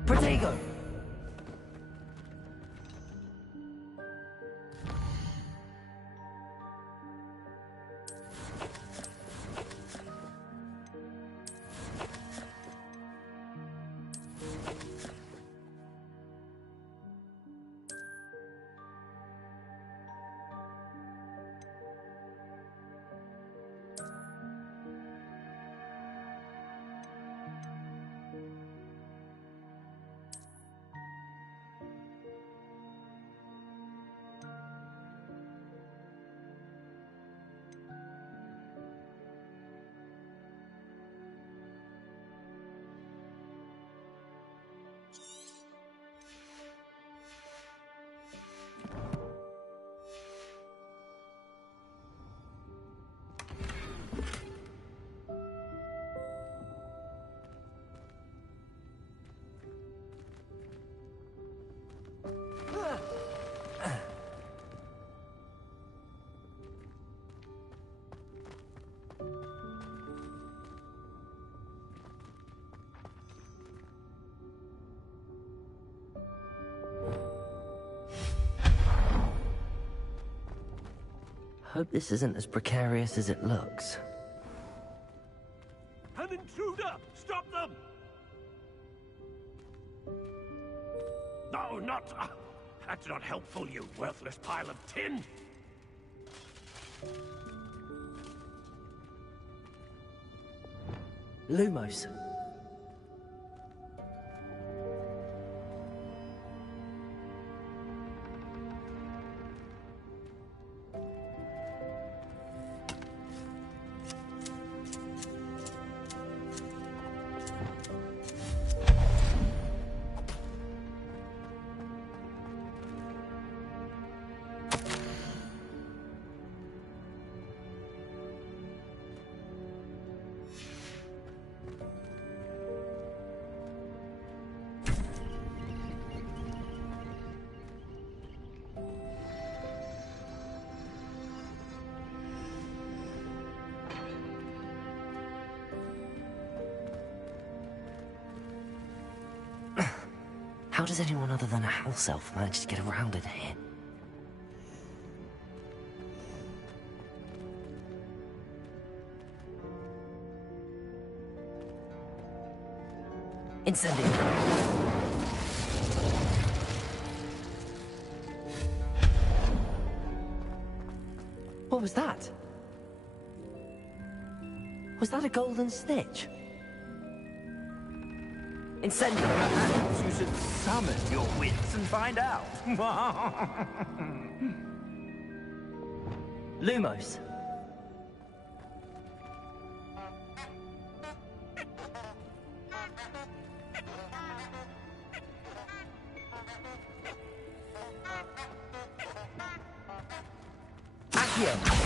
Protego! Hope this isn't as precarious as it looks. An intruder! Stop them! No, not... that's not helpful, you worthless pile of tin! Lumos. How does anyone other than a house elf manage to get around in here? Incendio. What was that? Was that a golden snitch? Incendio! Perhaps you should summon your wits and find out. Lumos. Accio.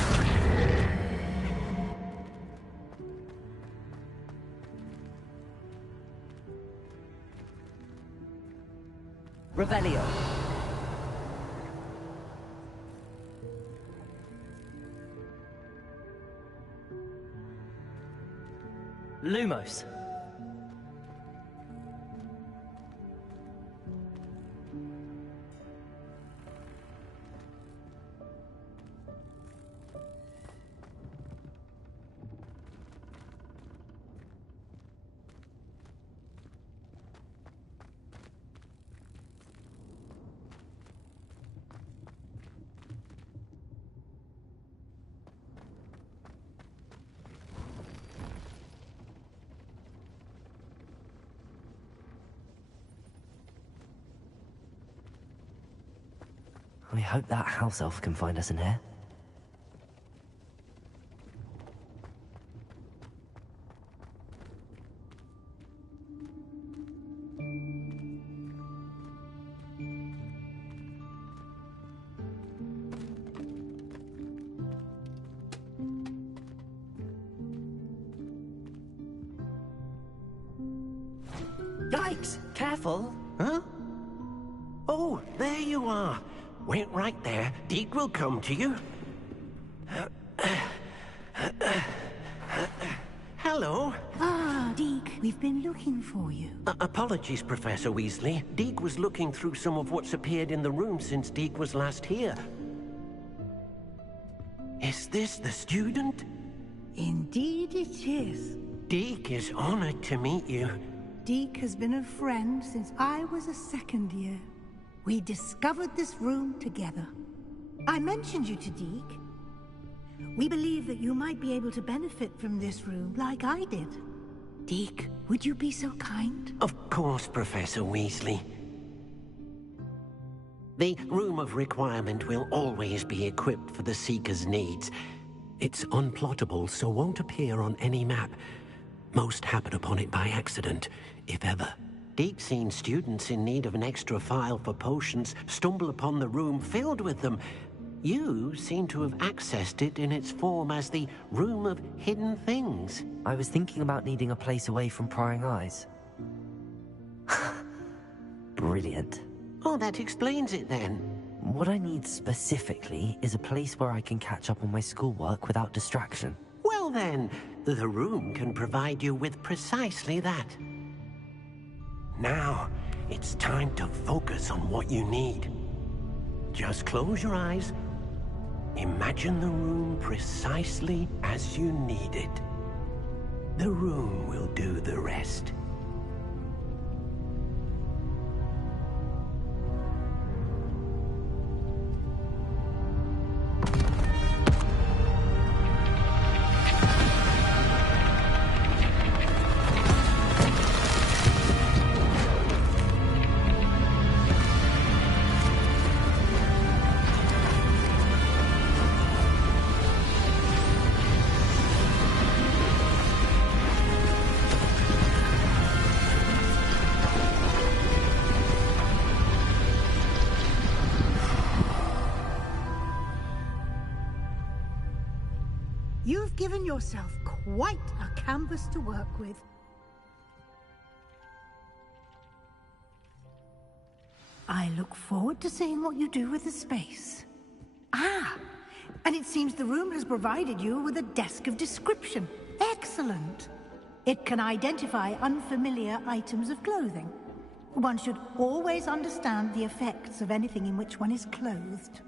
Revelio. Lumos. I hope that house elf can find us in here. Yikes! Careful! Huh? Oh, there you are. Wait right there. Deke will come to you. Hello. Ah, Deke, we've been looking for you. Apologies, Professor Weasley. Deke was looking through some of what's appeared in the room since Deke was last here. Is this the student? Indeed it is. Deke is honored to meet you. Deke has been a friend since I was a second year. We discovered this room together. I mentioned you to Deke. We believe that you might be able to benefit from this room like I did. Deke, would you be so kind? Of course, Professor Weasley. The Room of Requirement will always be equipped for the Seeker's needs. It's unplottable, so won't appear on any map. Most happen upon it by accident, if ever. Deke's seen students in need of an extra file for potions stumble upon the room filled with them. You seem to have accessed it in its form as the Room of Hidden Things. I was thinking about needing a place away from prying eyes. Brilliant. Oh, that explains it then. What I need specifically is a place where I can catch up on my schoolwork without distraction. Well then, the room can provide you with precisely that. Now, it's time to focus on what you need. Just close your eyes. Imagine the room precisely as you need it. The room will do the rest. You've given yourself quite a canvas to work with. I look forward to seeing what you do with the space. Ah, and it seems the room has provided you with a desk of description. Excellent. It can identify unfamiliar items of clothing. One should always understand the effects of anything in which one is clothed.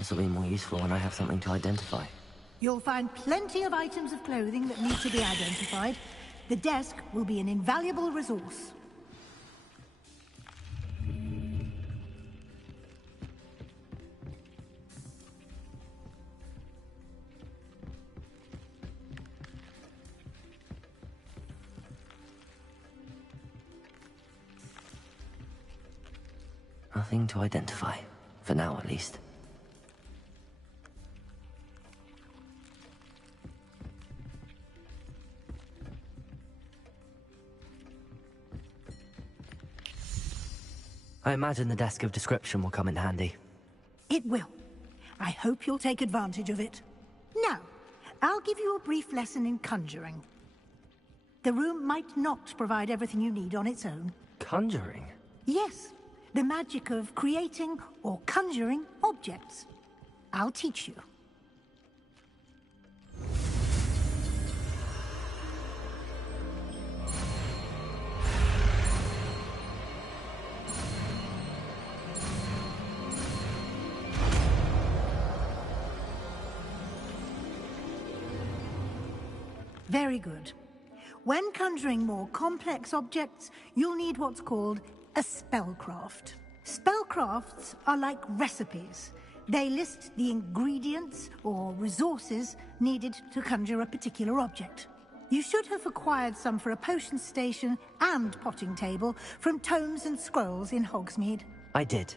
This will be more useful when I have something to identify. You'll find plenty of items of clothing that need to be identified. The desk will be an invaluable resource. Nothing to identify. For now, at least. I imagine the desk of description will come in handy. It will. I hope you'll take advantage of it. Now, I'll give you a brief lesson in conjuring. The room might not provide everything you need on its own. Conjuring? Yes, the magic of creating or conjuring objects. I'll teach you. Very good. When conjuring more complex objects, you'll need what's called a spellcraft. Spellcrafts are like recipes. They list the ingredients or resources needed to conjure a particular object. You should have acquired some for a potion station and potting table from tomes and scrolls in Hogsmeade. I did.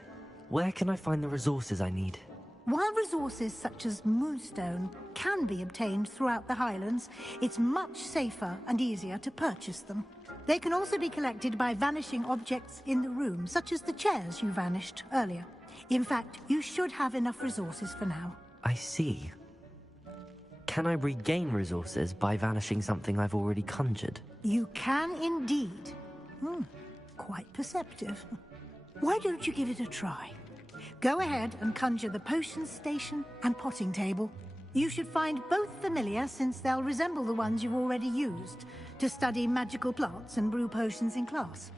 Where can I find the resources I need? While resources such as moonstone can be obtained throughout the Highlands, it's much safer and easier to purchase them. They can also be collected by vanishing objects in the room, such as the chairs you vanished earlier. In fact, you should have enough resources for now. I see. Can I regain resources by vanishing something I've already conjured? You can indeed. Quite perceptive. Why don't you give it a try? Go ahead and conjure the potion station and potting table. You should find both familiar, since they'll resemble the ones you've already used to study magical plants and brew potions in class.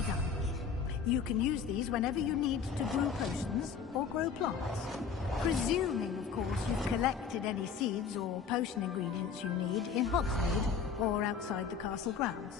items. You can use these whenever you need to brew potions or grow plants. Presuming, of course, you've collected any seeds or potion ingredients you need in Hogsmeade or outside the castle grounds.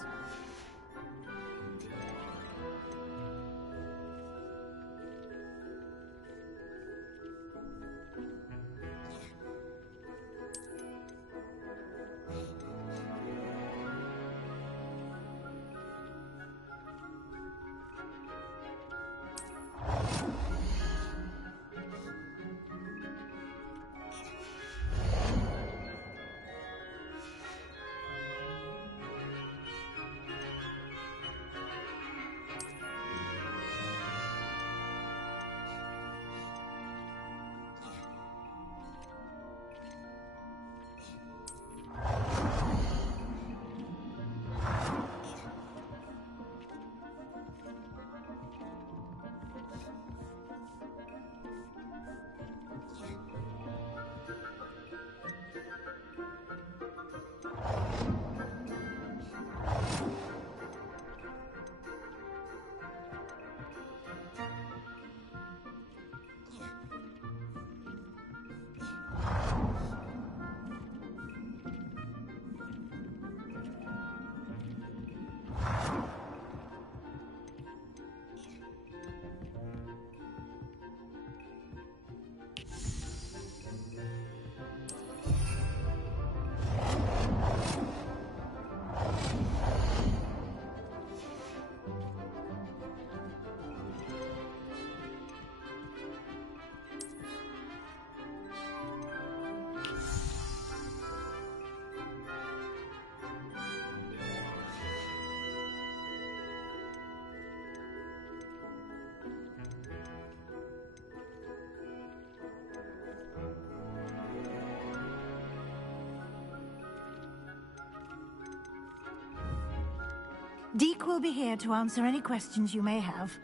Deek will be here to answer any questions you may have.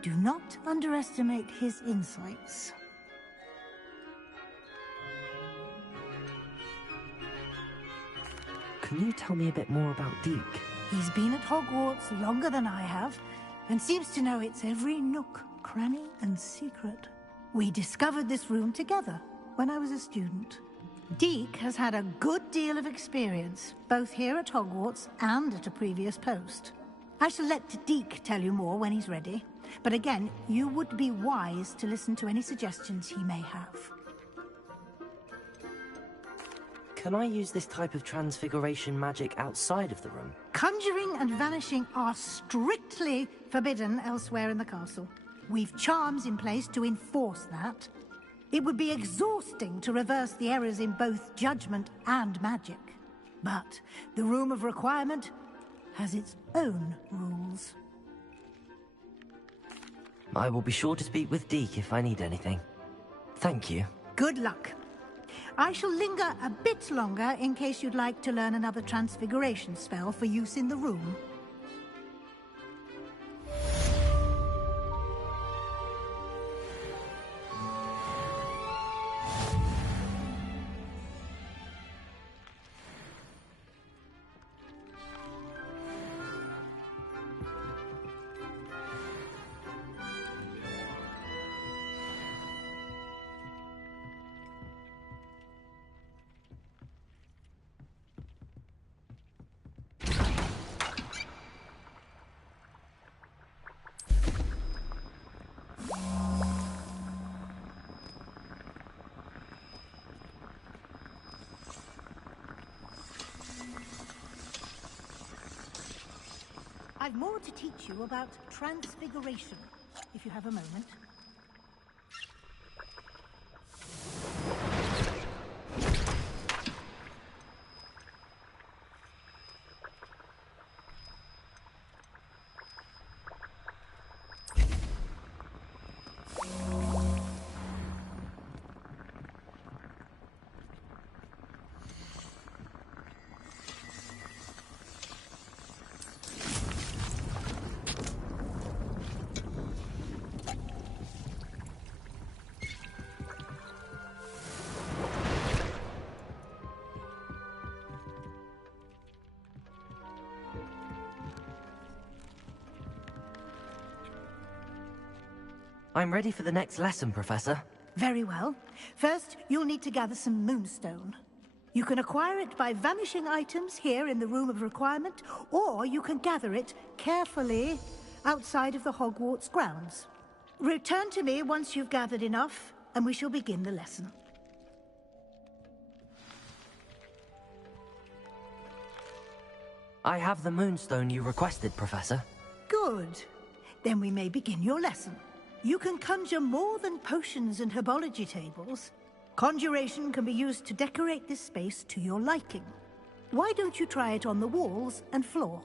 Do not underestimate his insights. Can you tell me a bit more about Deek? He's been at Hogwarts longer than I have, and seems to know its every nook, cranny, and secret. We discovered this room together when I was a student. Deek has had a good deal of experience, both here at Hogwarts and at a previous post. I shall let Deek tell you more when he's ready, but again, you would be wise to listen to any suggestions he may have. Can I use this type of transfiguration magic outside of the room? Conjuring and vanishing are strictly forbidden elsewhere in the castle. We've charms in place to enforce that. It would be exhausting to reverse the errors in both judgment and magic. But the Room of Requirement has its own rules. I will be sure to speak with Deek if I need anything. Thank you. Good luck. I shall linger a bit longer in case you'd like to learn another transfiguration spell for use in the room. I've more to teach you about transfiguration, if you have a moment. I'm ready for the next lesson, Professor. Very well. First, you'll need to gather some moonstone. You can acquire it by vanishing items here in the Room of Requirement, or you can gather it carefully outside of the Hogwarts grounds. Return to me once you've gathered enough, and we shall begin the lesson. I have the moonstone you requested, Professor. Good. Then we may begin your lesson. You can conjure more than potions and herbology tables. Conjuration can be used to decorate this space to your liking. Why don't you try it on the walls and floor?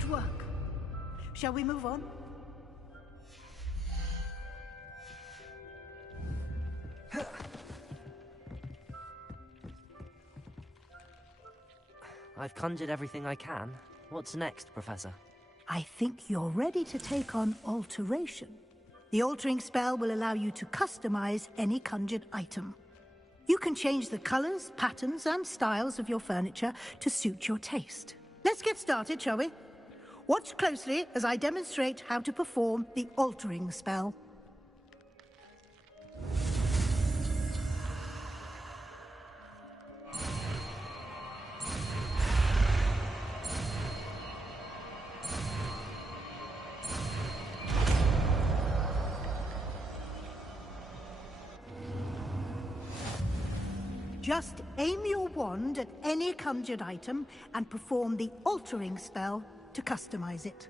Good work. Shall we move on? I've conjured everything I can. What's next, Professor? I think you're ready to take on alteration. The altering spell will allow you to customize any conjured item. You can change the colors, patterns, and styles of your furniture to suit your taste. Let's get started, shall we? Watch closely as I demonstrate how to perform the altering spell. Just aim your wand at any conjured item and perform the altering spell to customize it.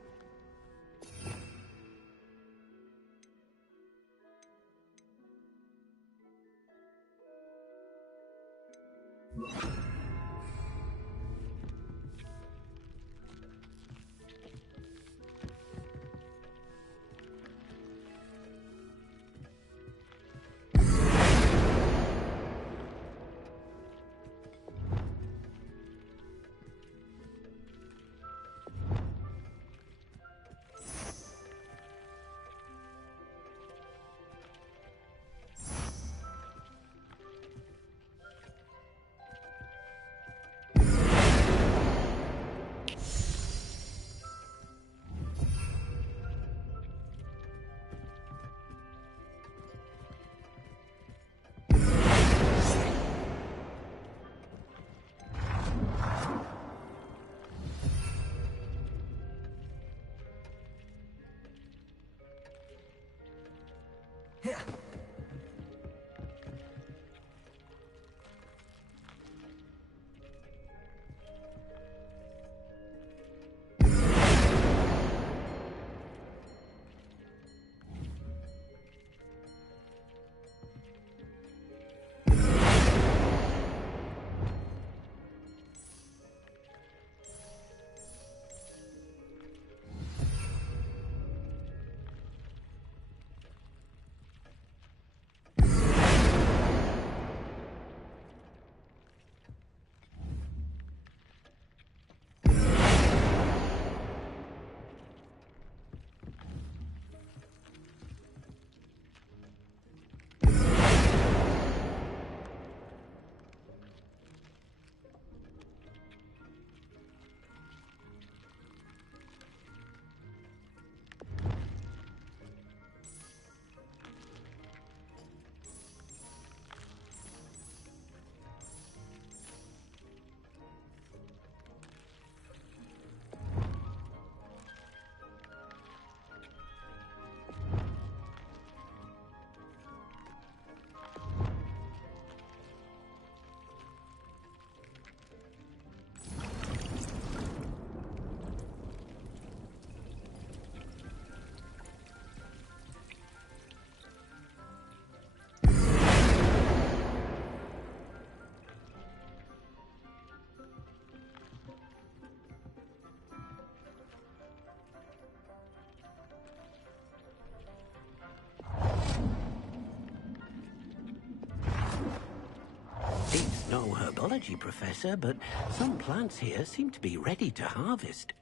It's no herbology, Professor, but some plants here seem to be ready to harvest.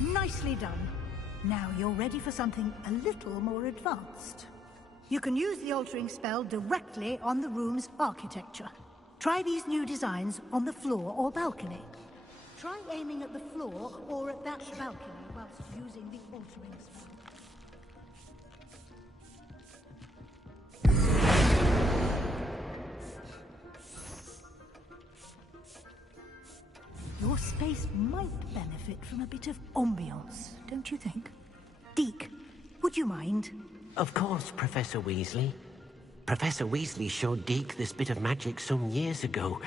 Nicely done. Now you're ready for something a little more advanced. You can use the altering spell directly on the room's architecture. Try these new designs on the floor or balcony. Try aiming at the floor or at that balcony whilst using the altering spell. Your space might benefit from a bit of ambiance, don't you think? Deke, would you mind? Of course, Professor Weasley. Professor Weasley showed Deke this bit of magic some years ago.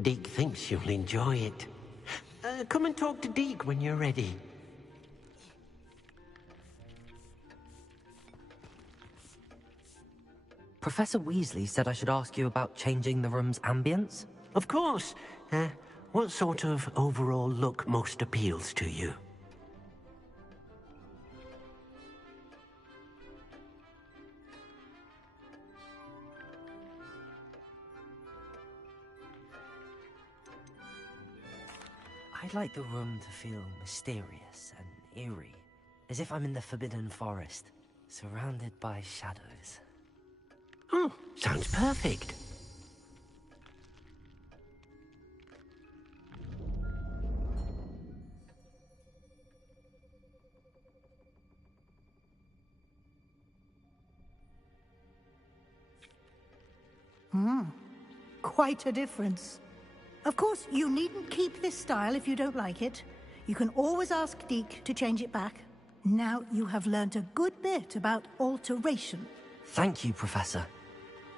Deke thinks you'll enjoy it. Come and talk to Deke when you're ready. Professor Weasley said I should ask you about changing the room's ambience? Of course. What sort of overall look most appeals to you? I'd like the room to feel mysterious and eerie, as if I'm in the Forbidden Forest, surrounded by shadows. Oh, sounds perfect. Quite a difference. Of course, you needn't keep this style if you don't like it. You can always ask Deke to change it back. Now you have learnt a good bit about alteration. Thank you, Professor.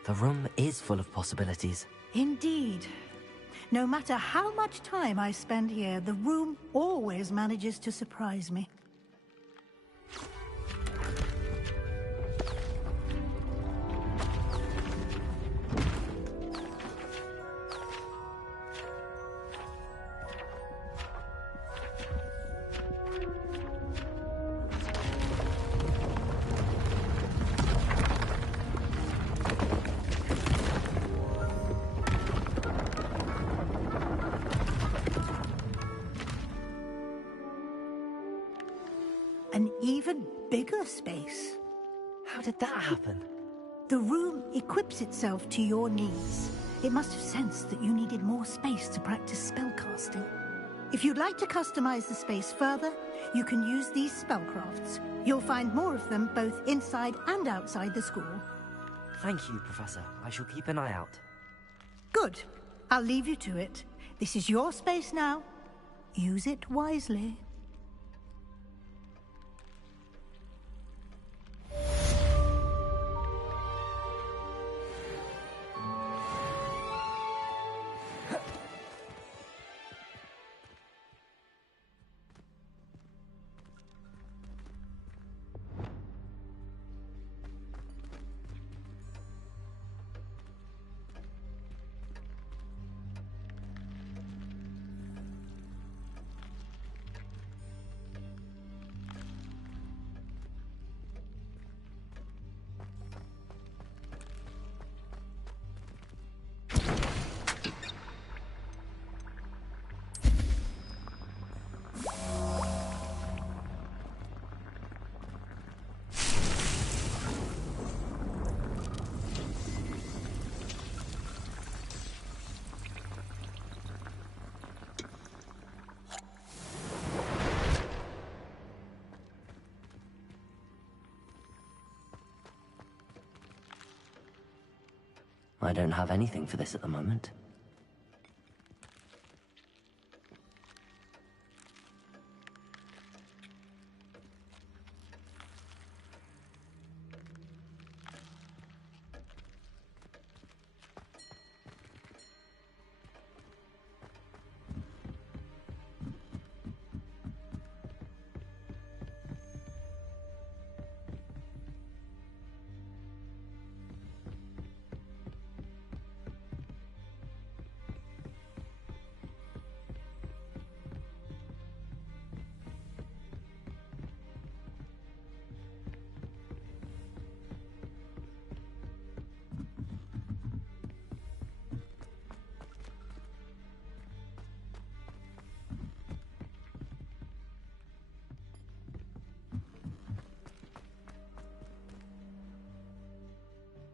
The room is full of possibilities. Indeed. No matter how much time I spend here, the room always manages to surprise me. An even bigger space. How did that happen? The room equips itself to your needs. It must have sensed that you needed more space to practice spellcasting. If you'd like to customize the space further, you can use these spellcrafts. You'll find more of them both inside and outside the school. Thank you, Professor. I shall keep an eye out. Good. I'll leave you to it. This is your space now. Use it wisely. I don't have anything for this at the moment.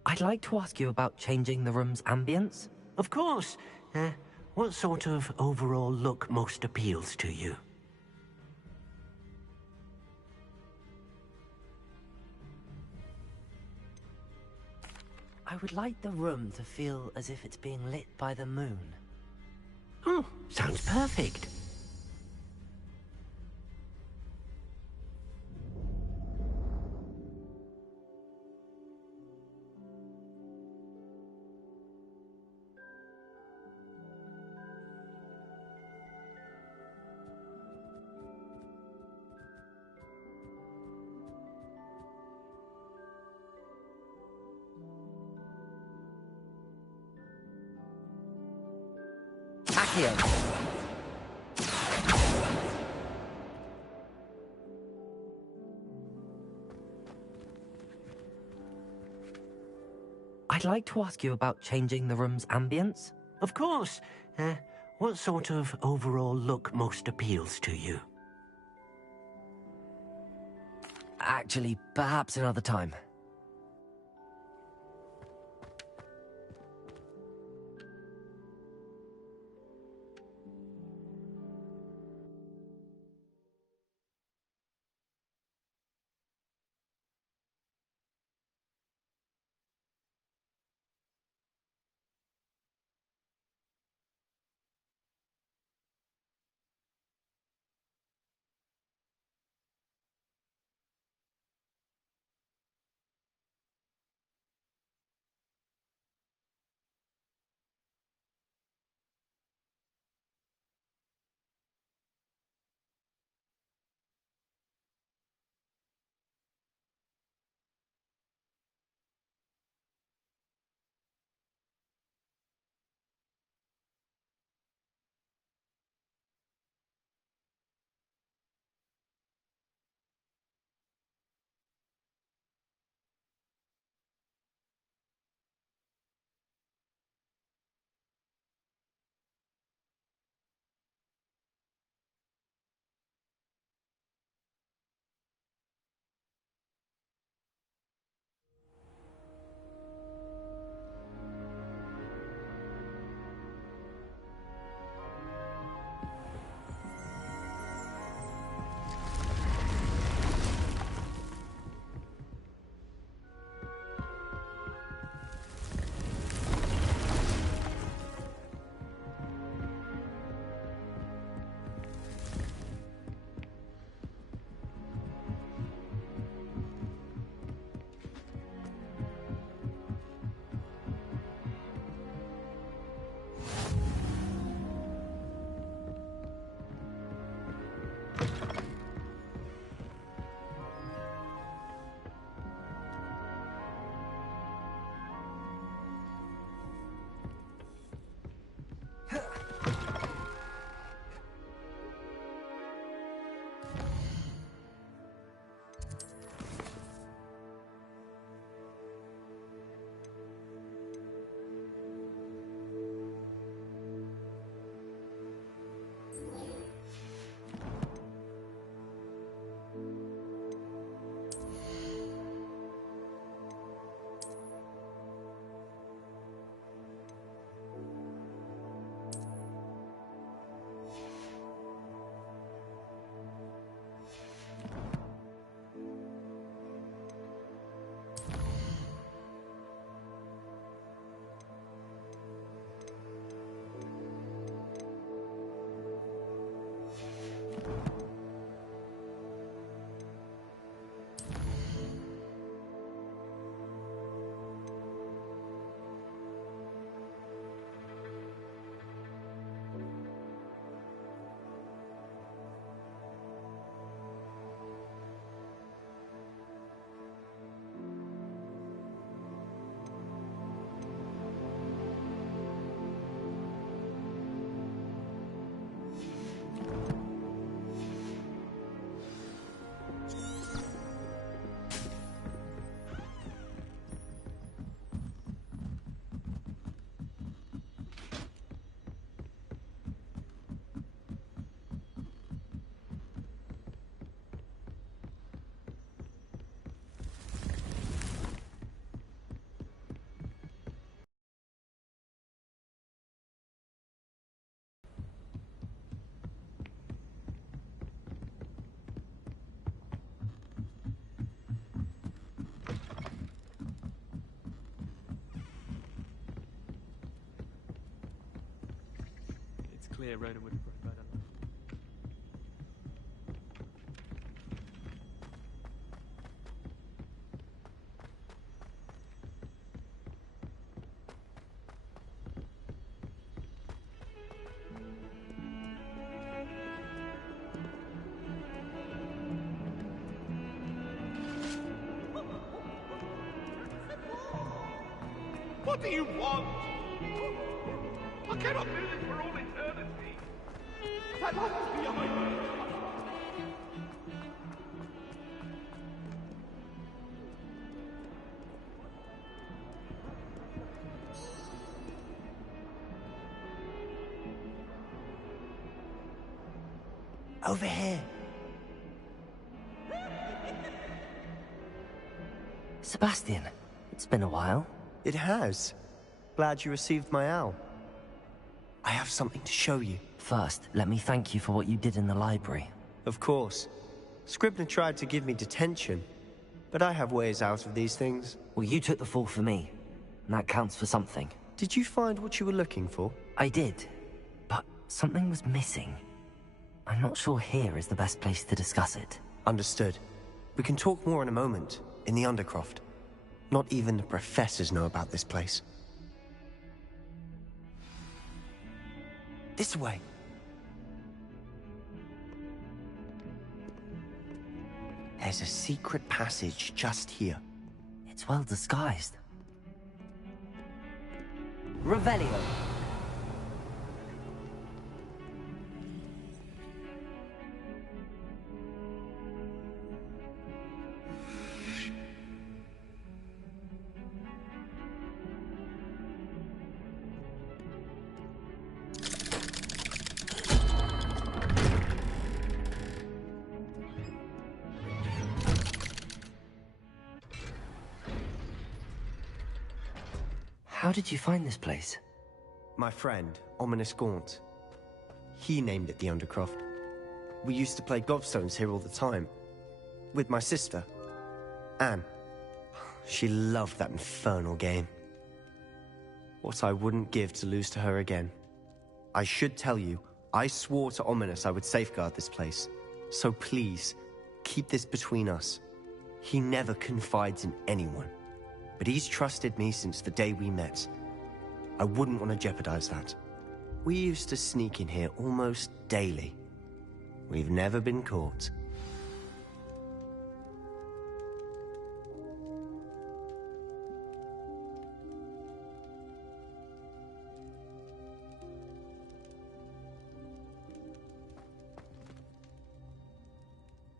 I'd like to ask you about changing the room's ambience. Of course. What sort of overall look most appeals to you? I would like the room to feel as if it's being lit by the moon. Oh, sounds perfect. Accio. I'd like to ask you about changing the room's ambience. Of course. What sort of overall look most appeals to you? Actually, perhaps another time. clear, Ronan would have preferred it. What do you want? I cannot do this for all eternity. That light is behind me. Over here. Sebastian, it's been a while. It has. Glad you received my owl. I have something to show you. First, let me thank you for what you did in the library. Of course. Scribner tried to give me detention, but I have ways out of these things. Well, you took the fall for me, and that counts for something. Did you find what you were looking for? I did, but something was missing. I'm not sure here is the best place to discuss it. Understood. We can talk more in a moment, in the Undercroft. Not even the professors know about this place. This way. There's a secret passage just here. It's well disguised. Revelio. How did you find this place? My friend, Ominous Gaunt. He named it the Undercroft. We used to play gobstones here all the time. With my sister, Anne. She loved that infernal game. What I wouldn't give to lose to her again. I should tell you, I swore to Ominous I would safeguard this place. So please, keep this between us. He never confides in anyone. But he's trusted me since the day we met. I wouldn't want to jeopardize that. We used to sneak in here almost daily. We've never been caught.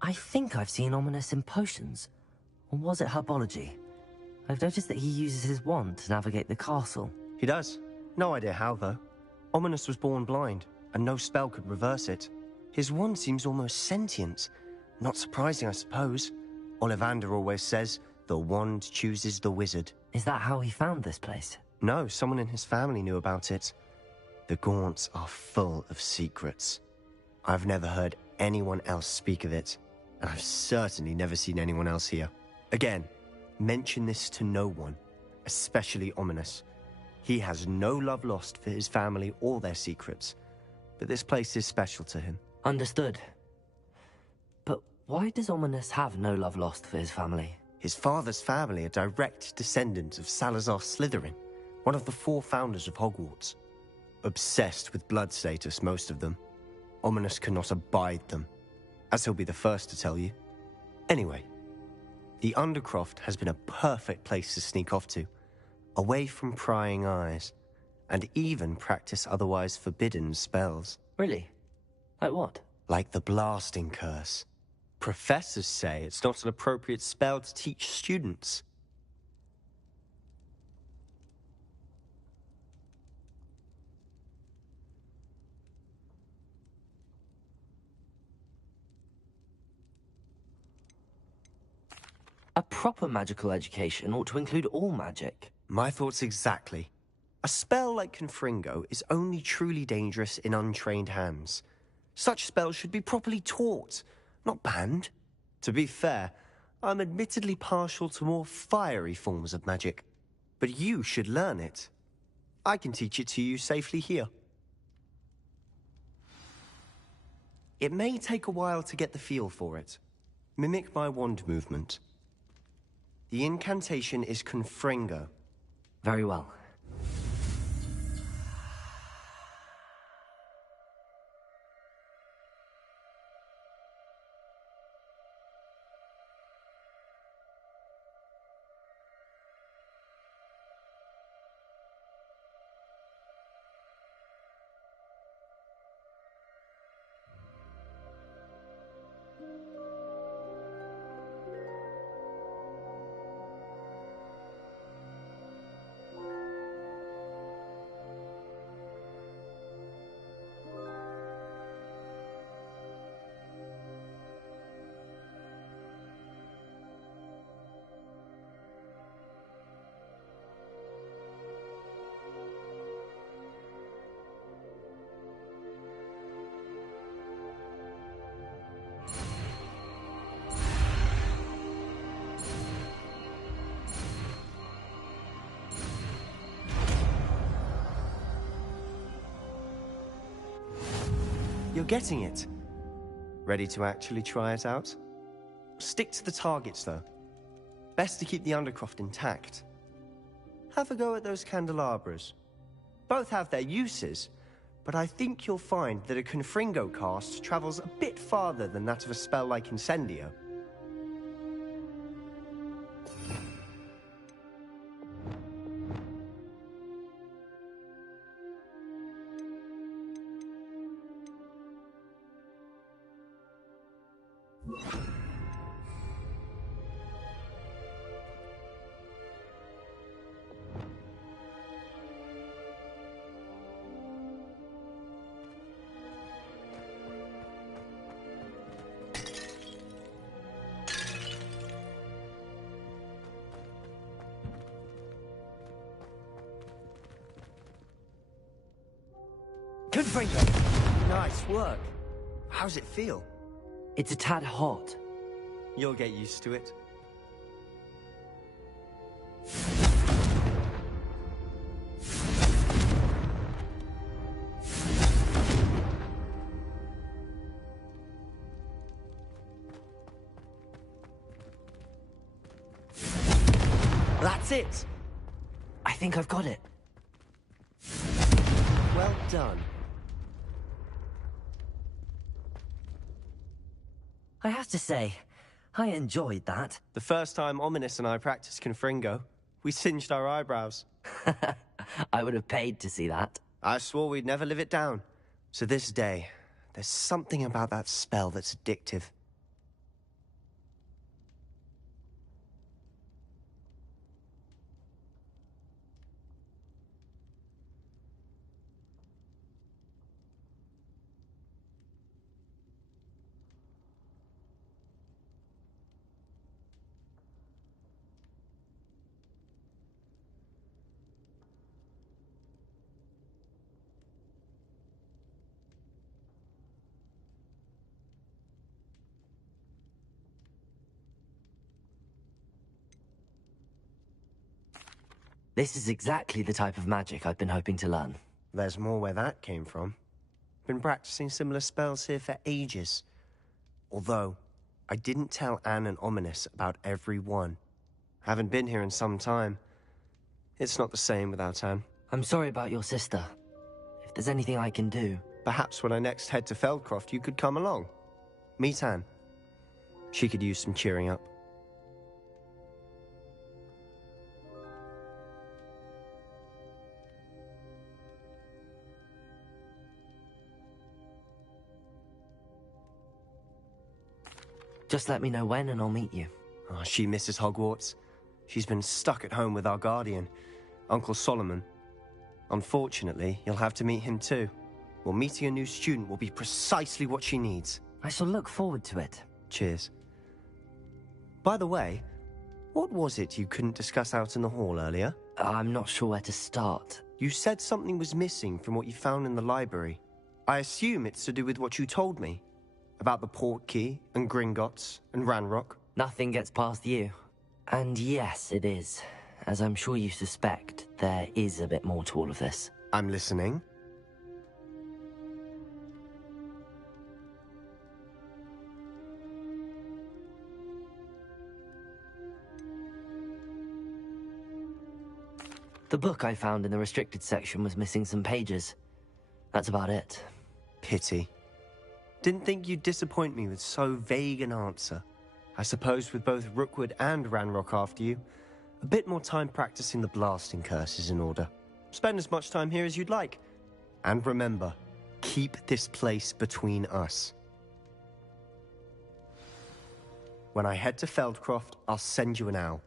I think I've seen Ominous in potions. Or was it herbology? I've noticed that he uses his wand to navigate the castle. He does. No idea how, though. Ominous was born blind, and no spell could reverse it. His wand seems almost sentient. Not surprising, I suppose. Ollivander always says, the wand chooses the wizard. Is that how he found this place? No, someone in his family knew about it. The Gaunts are full of secrets. I've never heard anyone else speak of it, and I've certainly never seen anyone else here. Again, mention this to no one, especially Ominous. He has no love lost for his family or their secrets, but this place is special to him. Understood. But why does Ominous have no love lost for his family? His father's family are direct descendants of Salazar Slytherin, one of the 4 founders of Hogwarts. Obsessed with blood status, most of them. Ominous cannot abide them, as he'll be the first to tell you. Anyway, the Undercroft has been a perfect place to sneak off to, away from prying eyes, and even practice otherwise forbidden spells. Really? Like what? Like the blasting curse. Professors say it's not an appropriate spell to teach students. A proper magical education ought to include all magic. My thoughts exactly. A spell like Confringo is only truly dangerous in untrained hands. Such spells should be properly taught, not banned. To be fair, I'm admittedly partial to more fiery forms of magic. But you should learn it. I can teach it to you safely here. It may take a while to get the feel for it. Mimic my wand movement. The incantation is confringo. Very well. You're getting it. Ready to actually try it out? Stick to the targets, though. Best to keep the undercroft intact. Have a go at those candelabras. Both have their uses, but I think you'll find that a confringo cast travels a bit farther than that of a spell like Incendio. Confringo! Nice work. How's it feel? It's a tad hot. You'll get used to it. That's it! I think I've got it. Well done. I have to say, I enjoyed that. The first time Ominous and I practiced confringo, we singed our eyebrows. I would have paid to see that. I swore we'd never live it down. So this day, there's something about that spell that's addictive. This is exactly the type of magic I've been hoping to learn. There's more where that came from. Been practicing similar spells here for ages. Although, I didn't tell Anne and Ominous about every one. Haven't been here in some time. It's not the same without Anne. I'm sorry about your sister. If there's anything I can do... Perhaps when I next head to Feldcroft, you could come along. Meet Anne. She could use some cheering up. Just let me know when and I'll meet you. Oh, she misses Hogwarts. She's been stuck at home with our guardian, Uncle Solomon. Unfortunately, you'll have to meet him too. Well, meeting a new student will be precisely what she needs. I shall look forward to it. Cheers. By the way, what was it you couldn't discuss out in the hall earlier? I'm not sure where to start. You said something was missing from what you found in the library. I assume it's to do with what you told me. About the port key, and Gringotts, and Ranrock. Nothing gets past you. And yes, it is. As I'm sure you suspect, there is a bit more to all of this. I'm listening. The book I found in the restricted section was missing some pages. That's about it. Pity. Didn't think you'd disappoint me with so vague an answer. I suppose with both Rookwood and Ranrock after you, a bit more time practicing the blasting curse is in order. Spend as much time here as you'd like. And remember, keep this place between us. When I head to Feldcroft, I'll send you an owl.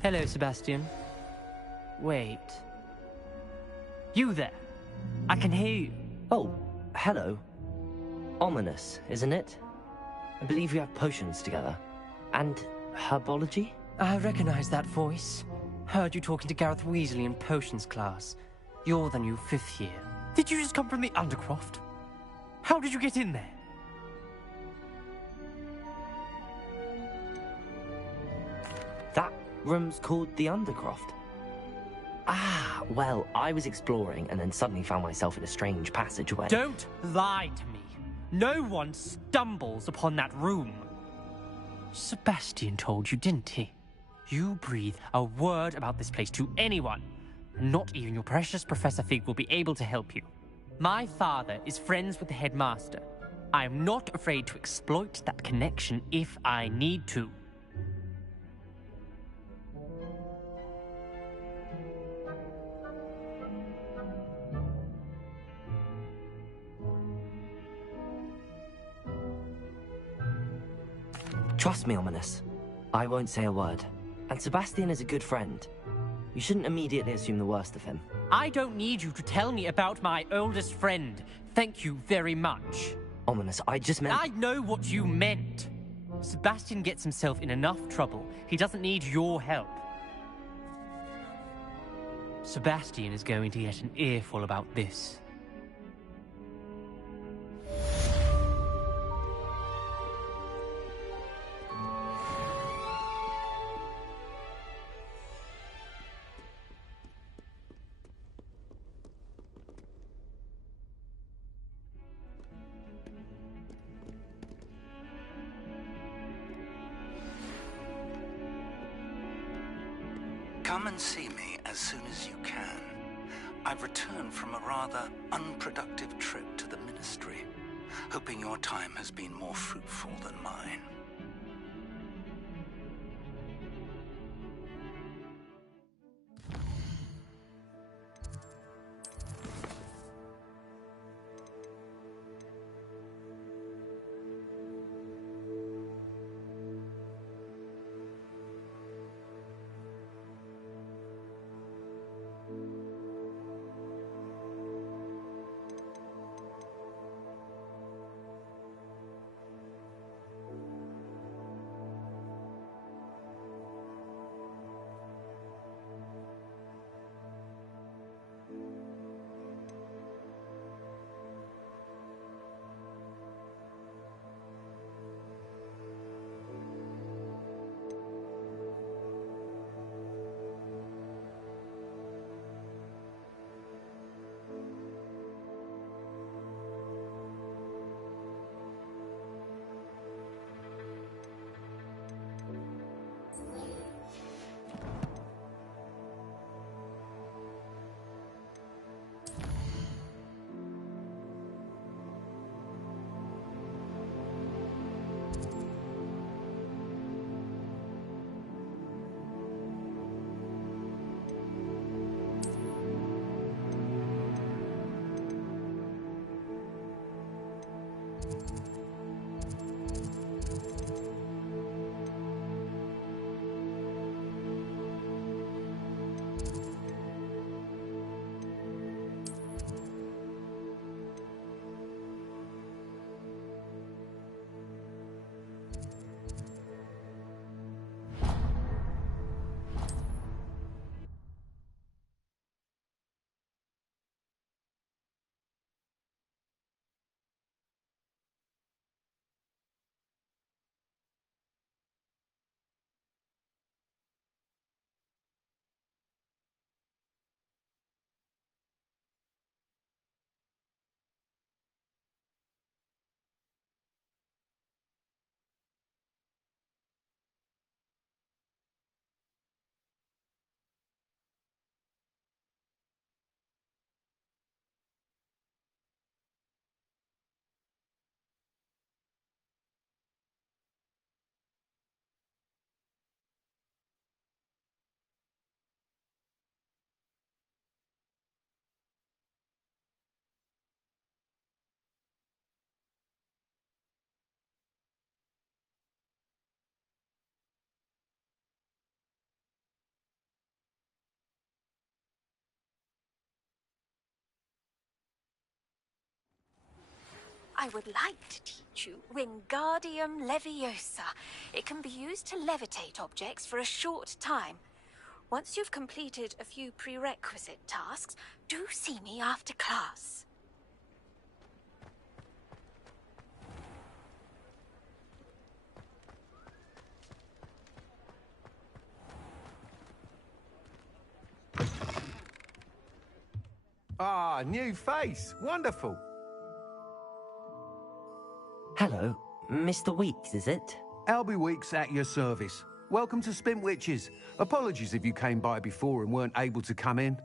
Hello, Sebastian. Wait. You there? I can hear you. Oh, hello. Ominous, isn't it? I believe we have potions together. And herbology? I recognize that voice. Heard you talking to Gareth Weasley in potions class. You're the new 5th year. Did you just come from the Undercroft? How did you get in there? That room's called the Undercroft. Ah, well, I was exploring and then suddenly found myself in a strange passageway. Don't lie to me. No one stumbles upon that room. Sebastian told you, didn't he? You breathe a word about this place to anyone. Not even your precious Professor Fig will be able to help you. My father is friends with the headmaster. I am not afraid to exploit that connection if I need to. Trust me, Ominous. I won't say a word. And Sebastian is a good friend. You shouldn't immediately assume the worst of him. I don't need you to tell me about my oldest friend. Thank you very much. Ominous, I just meant... I know what you meant. Sebastian gets himself in enough trouble. He doesn't need your help. Sebastian is going to get an earful about this. Come and see me as soon as you can. I've returned from a rather unproductive trip to the Ministry, hoping your time has been more fruitful than mine. I would like to teach you Wingardium Leviosa. It can be used to levitate objects for a short time. Once you've completed a few prerequisite tasks, do see me after class. Ah, new face. Wonderful. Hello, Mr. Weeks, is it? Albie Weeks at your service. Welcome to Spintwitches. Apologies if you came by before and weren't able to come in.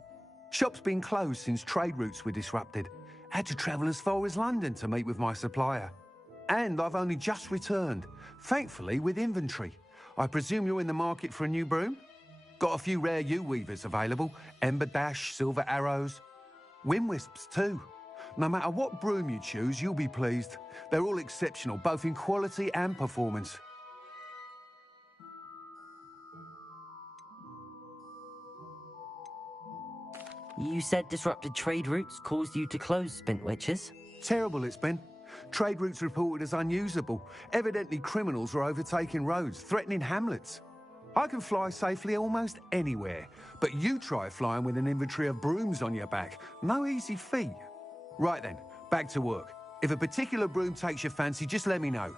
Shop's been closed since trade routes were disrupted. Had to travel as far as London to meet with my supplier. And I've only just returned, thankfully with inventory. I presume you're in the market for a new broom? Got a few rare U-weavers available. Ember Dash, Silver Arrows. Wind Wisps too. No matter what broom you choose, you'll be pleased. They're all exceptional, both in quality and performance. You said disrupted trade routes caused you to close Spintwitches? Terrible it's been. Trade routes reported as unusable. Evidently criminals are overtaking roads, threatening hamlets. I can fly safely almost anywhere, but you try flying with an inventory of brooms on your back. No easy feat. Right then, back to work. If a particular broom takes your fancy, just let me know.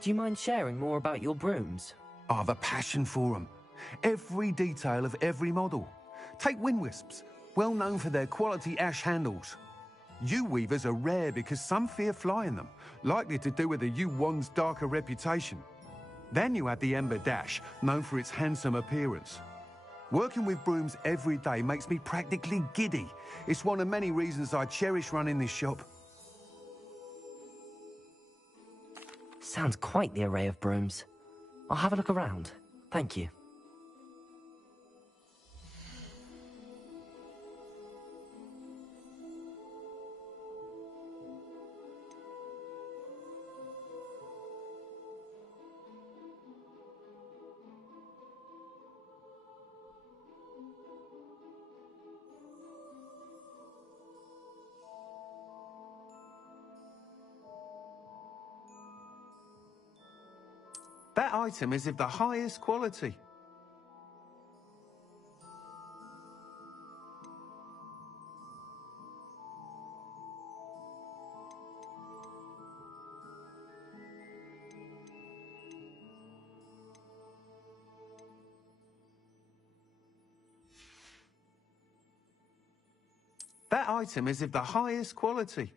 Do you mind sharing more about your brooms? I have a passion for them. Every detail of every model. Take Wind Wisps, well known for their quality ash handles. U-weavers are rare because some fear flying them, likely to do with the U-wand's darker reputation. Then you have the Ember Dash, known for its handsome appearance. Working with brooms every day makes me practically giddy. It's one of many reasons I cherish running this shop. Sounds quite the array of brooms. I'll have a look around. Thank you. That item is of the highest quality. That item is of the highest quality.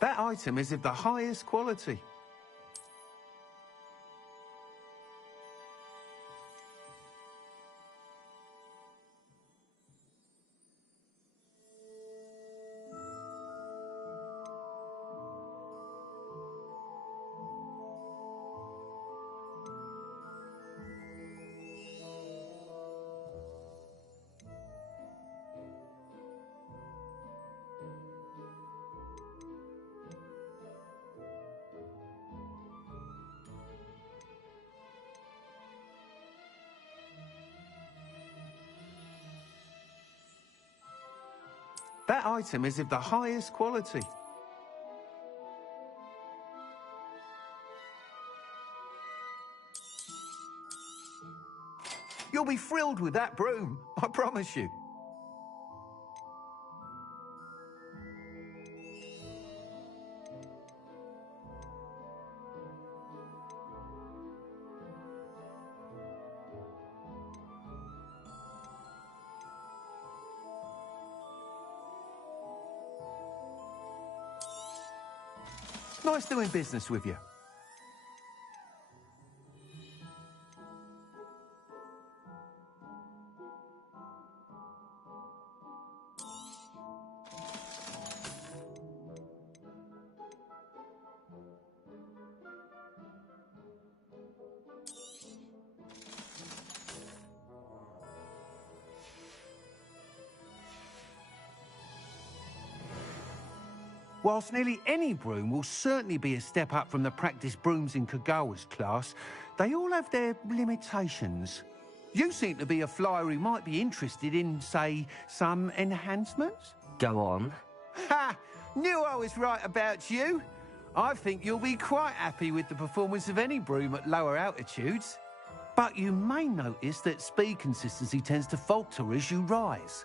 That item is of the highest quality. That item is of the highest quality. You'll be thrilled with that broom, I promise you. Nice doing business with you. Whilst nearly any broom will certainly be a step up from the practice brooms in Kagawa's class, they all have their limitations. You seem to be a flyer who might be interested in, say, some enhancements? Go on. Ha! Knew I was right about you. I think you'll be quite happy with the performance of any broom at lower altitudes. But you may notice that speed consistency tends to falter as you rise.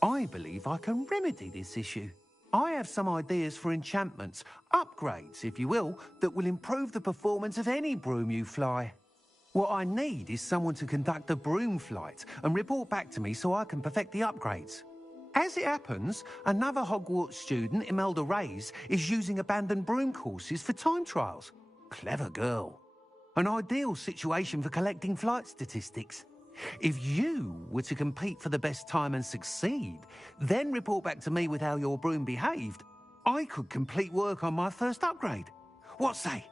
I believe I can remedy this issue. I have some ideas for enchantments, upgrades, if you will, that will improve the performance of any broom you fly. What I need is someone to conduct a broom flight and report back to me so I can perfect the upgrades. As it happens, another Hogwarts student, Imelda Reyes, is using abandoned broom courses for time trials. Clever girl. An ideal situation for collecting flight statistics. If you were to compete for the best time and succeed, then report back to me with how your broom behaved, I could complete work on my first upgrade. What say?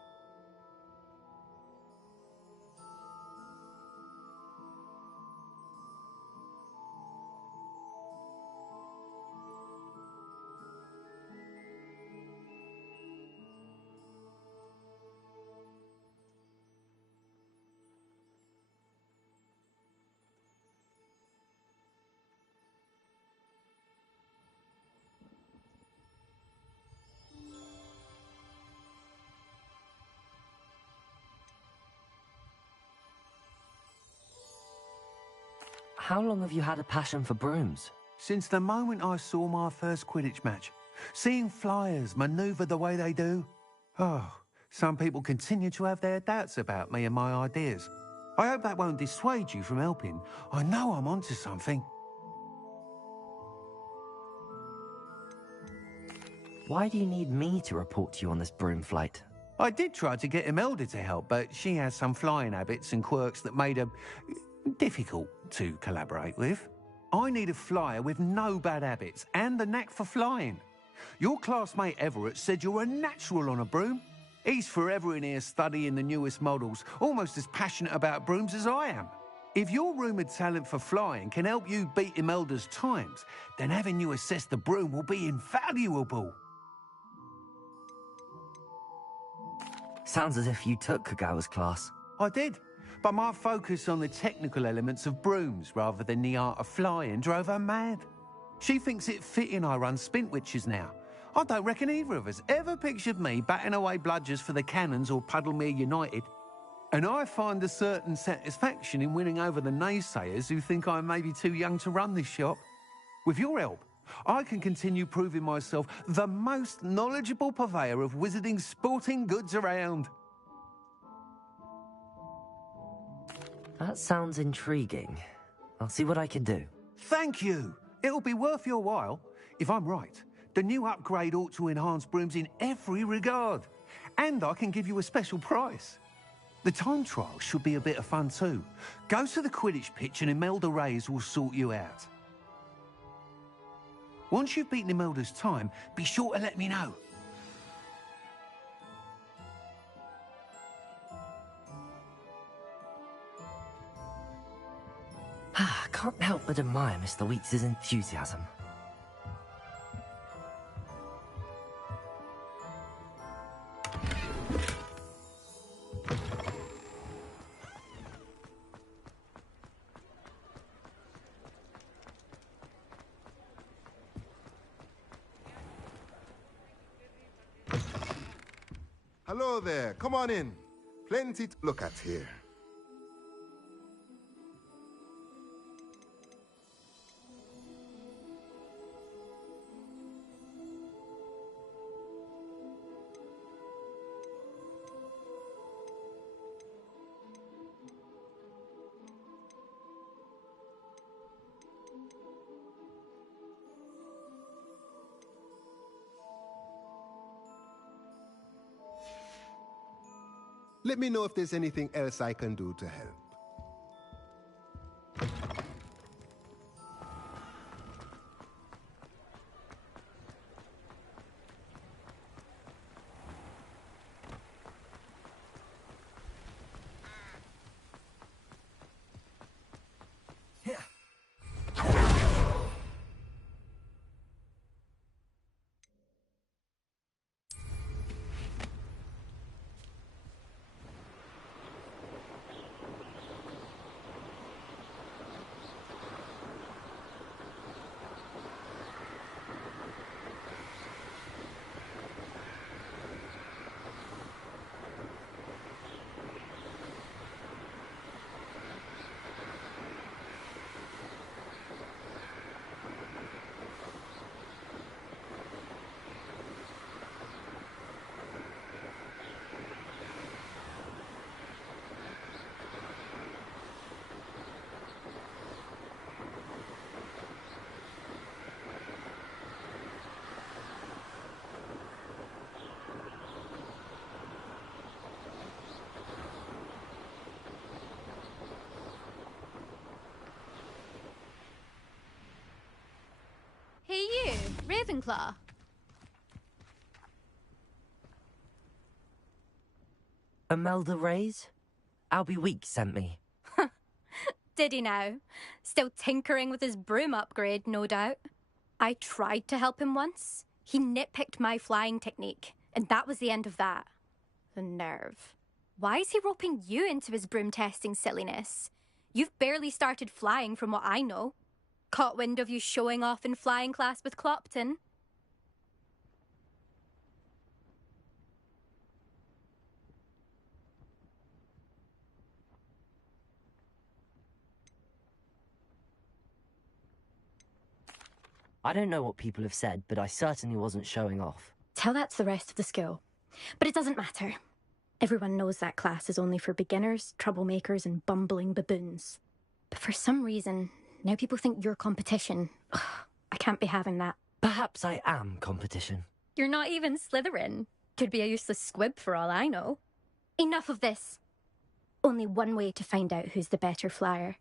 How long have you had a passion for brooms? Since the moment I saw my first Quidditch match. Seeing flyers manoeuvre the way they do. Oh, some people continue to have their doubts about me and my ideas. I hope that won't dissuade you from helping. I know I'm onto something. Why do you need me to report to you on this broom flight? I did try to get Imelda to help, but she has some flying habits and quirks that made her difficult to collaborate with. I need a flyer with no bad habits and the knack for flying. Your classmate Everett said you're a natural on a broom. He's forever in here studying the newest models, almost as passionate about brooms as I am. If your rumoured talent for flying can help you beat Imelda's times, then having you assess the broom will be invaluable. Sounds as if you took Kagawa's class. I did, but my focus on the technical elements of brooms rather than the art of flying drove her mad. She thinks it fitting I run Spintwitches now. I don't reckon either of us ever pictured me batting away bludgers for the Cannons or Puddlemere United. And I find a certain satisfaction in winning over the naysayers who think I may be too young to run this shop. With your help, I can continue proving myself the most knowledgeable purveyor of wizarding sporting goods around. That sounds intriguing. I'll see what I can do. Thank you. It'll be worth your while. If I'm right, the new upgrade ought to enhance brooms in every regard. And I can give you a special price. The time trial should be a bit of fun too. Go to the Quidditch pitch and Imelda Reyes will sort you out. Once you've beaten Imelda's time, be sure to let me know. I can't help but admire Mr. Weeks' enthusiasm. Hello there, come on in. Plenty to look at here. Let me know if there's anything else I can do to help. Ravenclaw. Imelda Reyes? Albie Weeks sent me. Did he now? Still tinkering with his broom upgrade, no doubt. I tried to help him once. He nitpicked my flying technique, and that was the end of that. The nerve. Why is he roping you into his broom testing silliness? You've barely started flying from what I know. Caught wind of you showing off in flying class with Clopton. I don't know what people have said, but I certainly wasn't showing off. Tell that to the rest of the school. But it doesn't matter. Everyone knows that class is only for beginners, troublemakers, and bumbling baboons. But for some reason, now people think you're competition. Ugh, I can't be having that. Perhaps I am competition. You're not even Slytherin. Could be a useless squib for all I know. Enough of this. Only one way to find out who's the better flyer.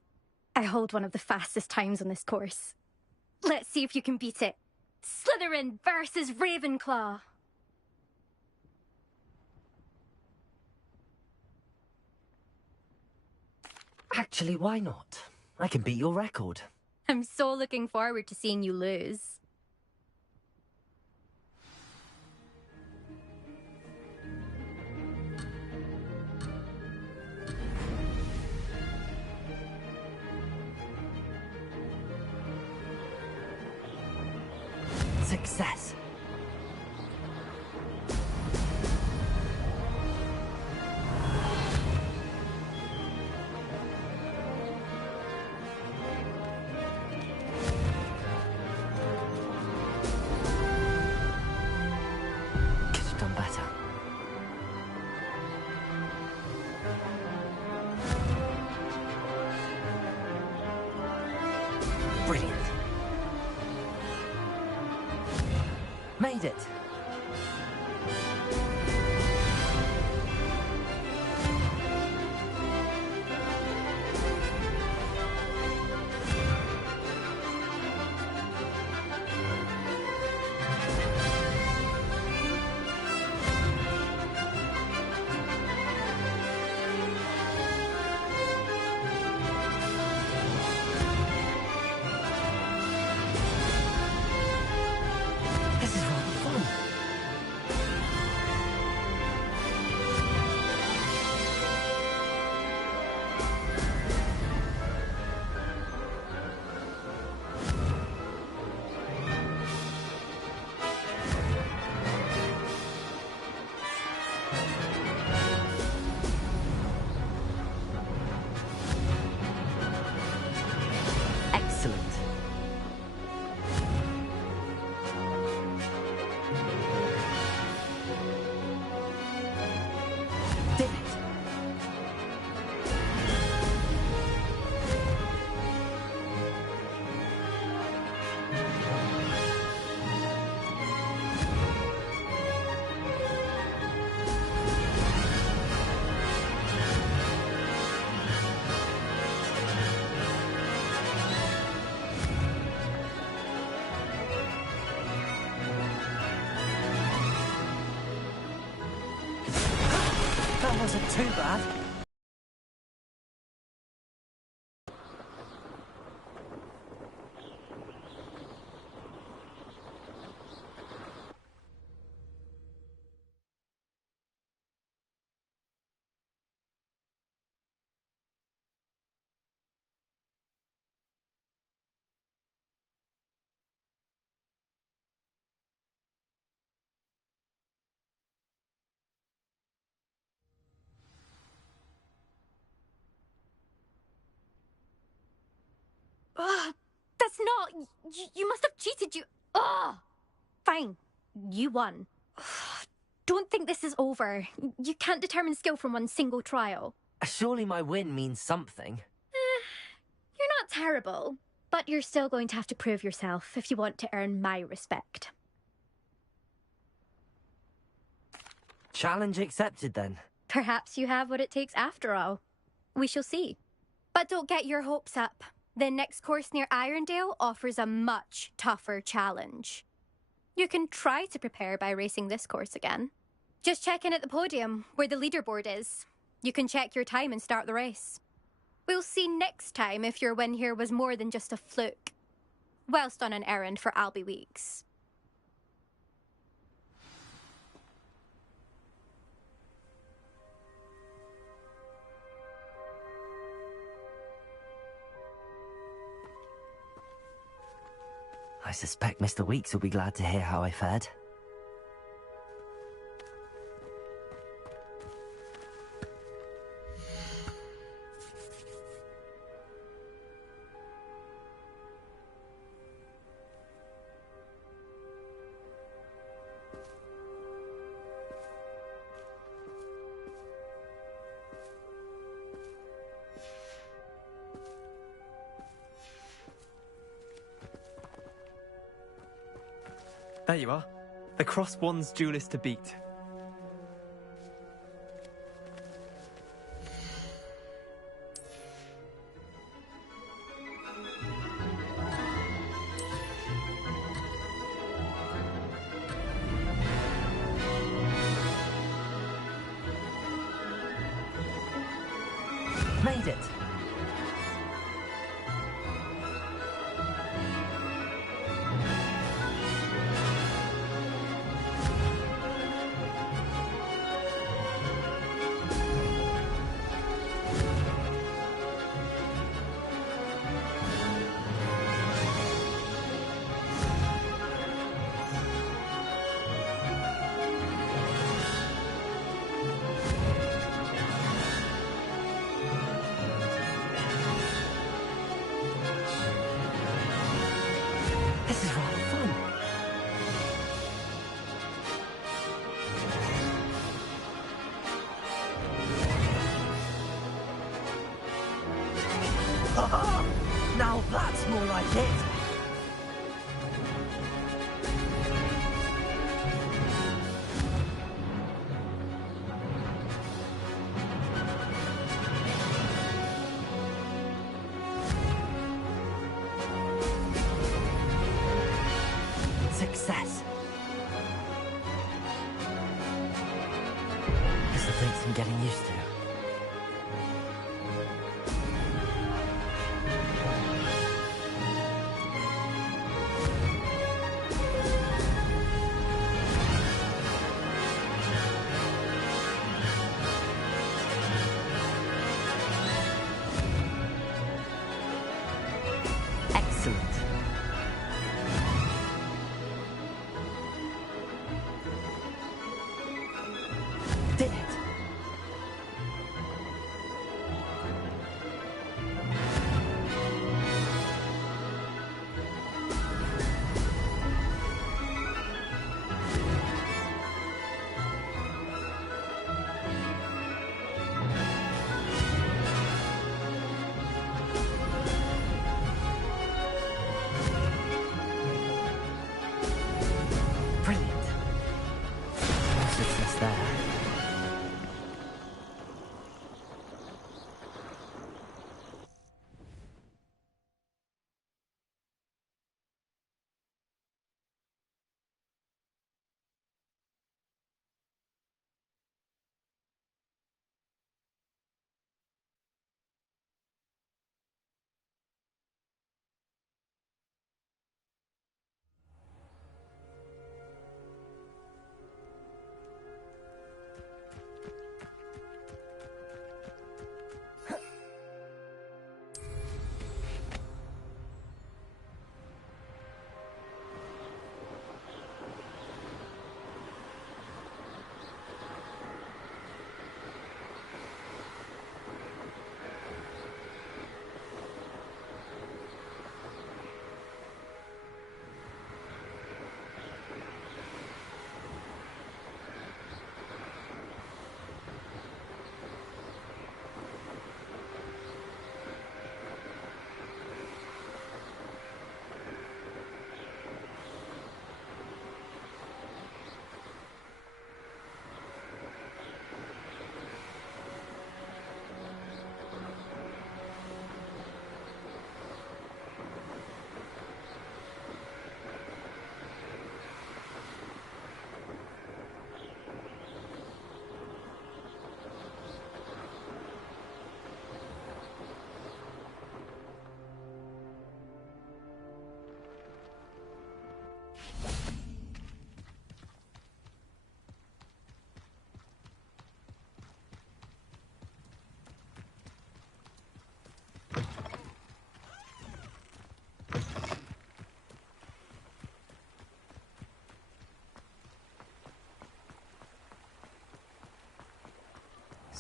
I hold one of the fastest times on this course. Let's see if you can beat it. Slytherin versus Ravenclaw. Actually, why not? I can beat your record. I'm so looking forward to seeing you lose. Success. Could have done better. Brilliant. Made it. That wasn't too bad. Ugh, that's not... You must have cheated, you... Ugh! Fine. You won. Ugh, don't think this is over. You can't determine skill from one single trial. Surely my win means something. You're not terrible, but you're still going to have to prove yourself if you want to earn my respect. Challenge accepted, then. Perhaps you have what it takes after all. We shall see. But don't get your hopes up. The next course near Irondale offers a much tougher challenge. You can try to prepare by racing this course again. Just check in at the podium, where the leaderboard is. You can check your time and start the race. We'll see next time if your win here was more than just a fluke. Whilst on an errand for Albie Weeks. I suspect Mr. Weeks will be glad to hear how I fared. There you are. The Cross Wands duelist to beat. Made it! This is rather fun. Haha! Now that's more like it! Success. This'll take some getting used to. Excellent. Did it.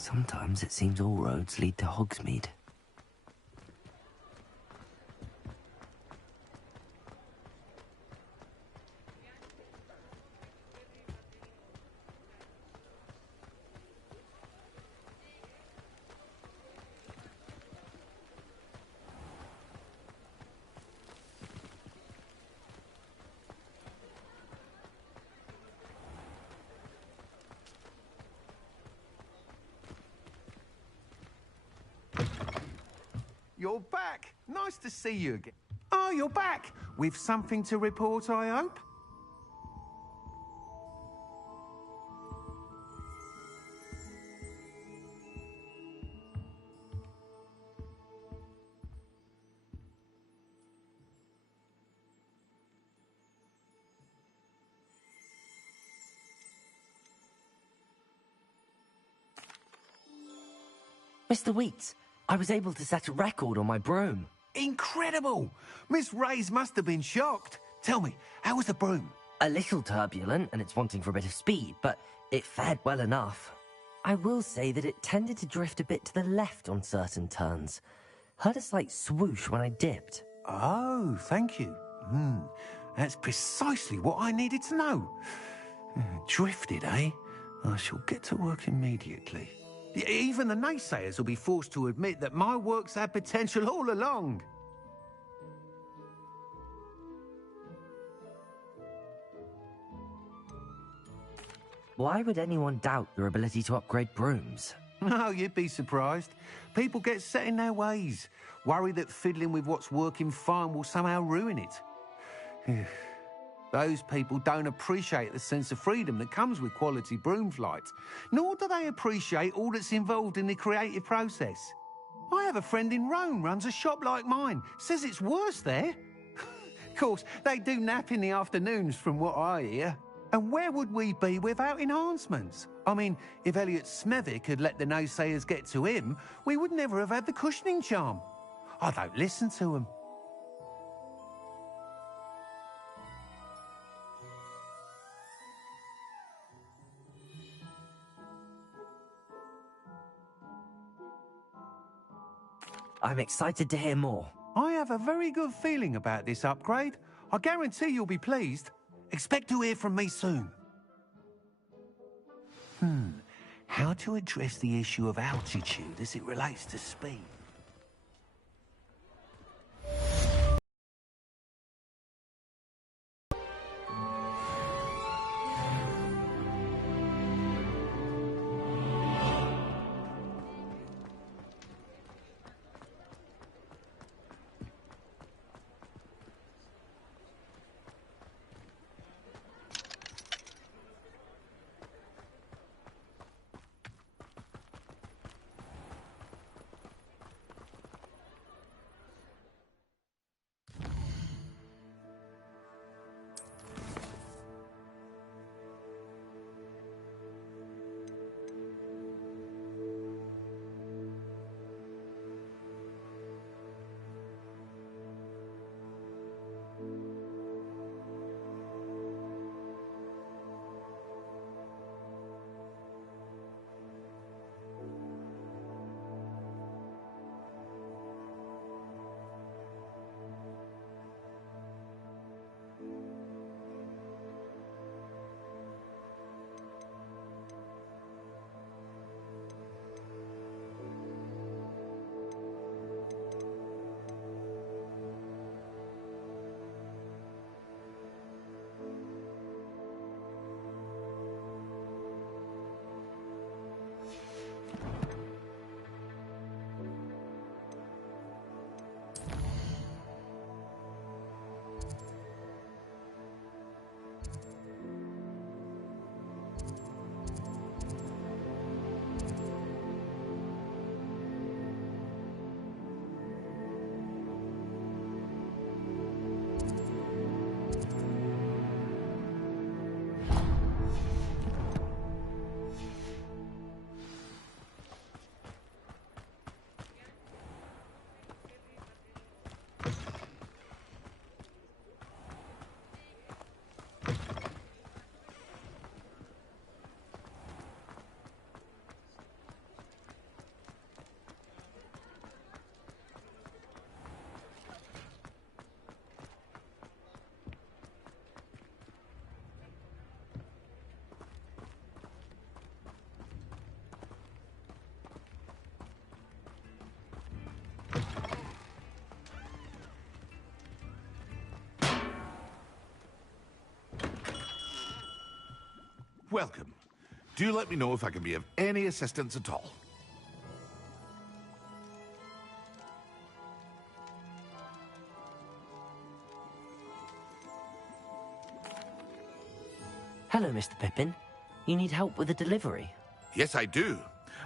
Sometimes it seems all roads lead to Hogsmeade. You're back. Nice to see you again. Oh, you're back. With something to report, I hope? Mr. Wheats, I was able to set a record on my broom. Incredible! Miss Reyes must have been shocked. Tell me, how was the broom? A little turbulent, and it's wanting for a bit of speed, but it fared well enough. I will say that it tended to drift a bit to the left on certain turns. Heard a slight swoosh when I dipped. Oh, thank you. That's precisely what I needed to know. Drifted, eh? I shall get to work immediately. Even the naysayers will be forced to admit that my work's had potential all along. Why would anyone doubt your ability to upgrade brooms? No, you'd be surprised. People get set in their ways, worry that fiddling with what's working fine will somehow ruin it. Those people don't appreciate the sense of freedom that comes with quality broom flight, nor do they appreciate all that's involved in the creative process. I have a friend in Rome runs a shop like mine, says it's worse there. Of course, they do nap in the afternoons from what I hear. And where would we be without enhancements? I mean, if Elliot Smethwick had let the naysayers get to him, we would never have had the cushioning charm. I don't listen to them. I'm excited to hear more. I have a very good feeling about this upgrade. I guarantee you'll be pleased. Expect to hear from me soon. How to address the issue of altitude as it relates to speed? Welcome. Do let me know if I can be of any assistance at all. Hello, Mr. Pippin. You need help with a delivery? Yes, I do.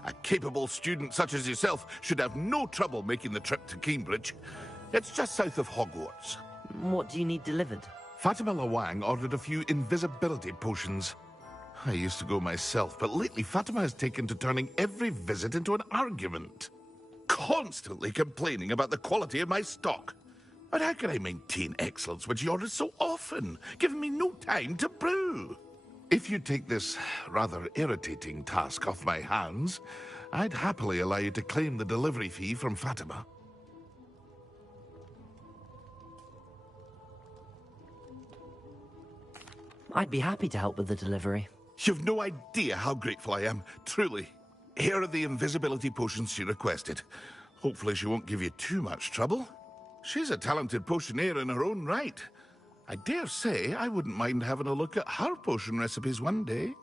A capable student such as yourself should have no trouble making the trip to Cambridge. It's just south of Hogwarts. What do you need delivered? Fatima Lawang ordered a few invisibility potions. I used to go myself, but lately Fatima has taken to turning every visit into an argument. Constantly complaining about the quality of my stock. But how can I maintain excellence when she orders so often, giving me no time to brew? If you take this rather irritating task off my hands, I'd happily allow you to claim the delivery fee from Fatima. I'd be happy to help with the delivery. You've no idea how grateful I am, truly. Here are the invisibility potions she requested. Hopefully she won't give you too much trouble. She's a talented potioneer in her own right. I dare say I wouldn't mind having a look at her potion recipes one day.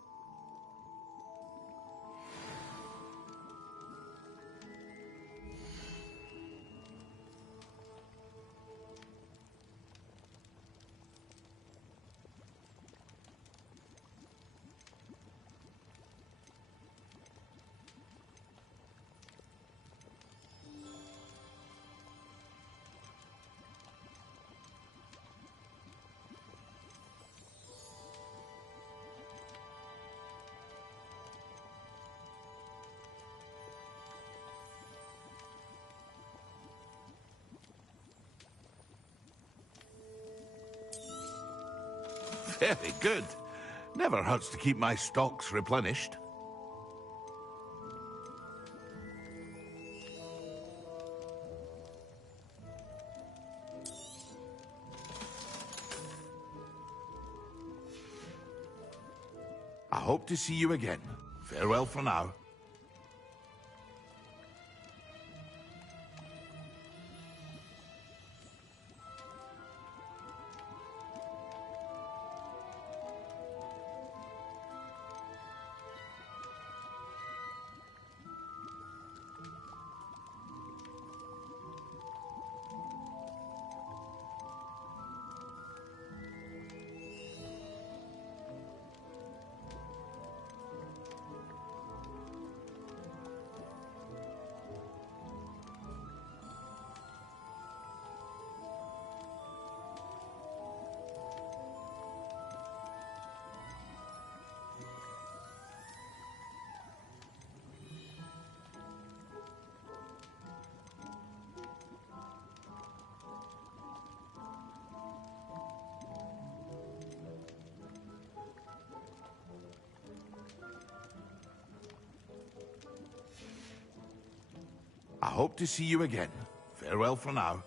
Very good. Never hurts to keep my stocks replenished. I hope to see you again. Farewell for now. I hope to see you again. Farewell for now.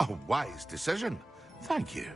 A wise decision. Thank you.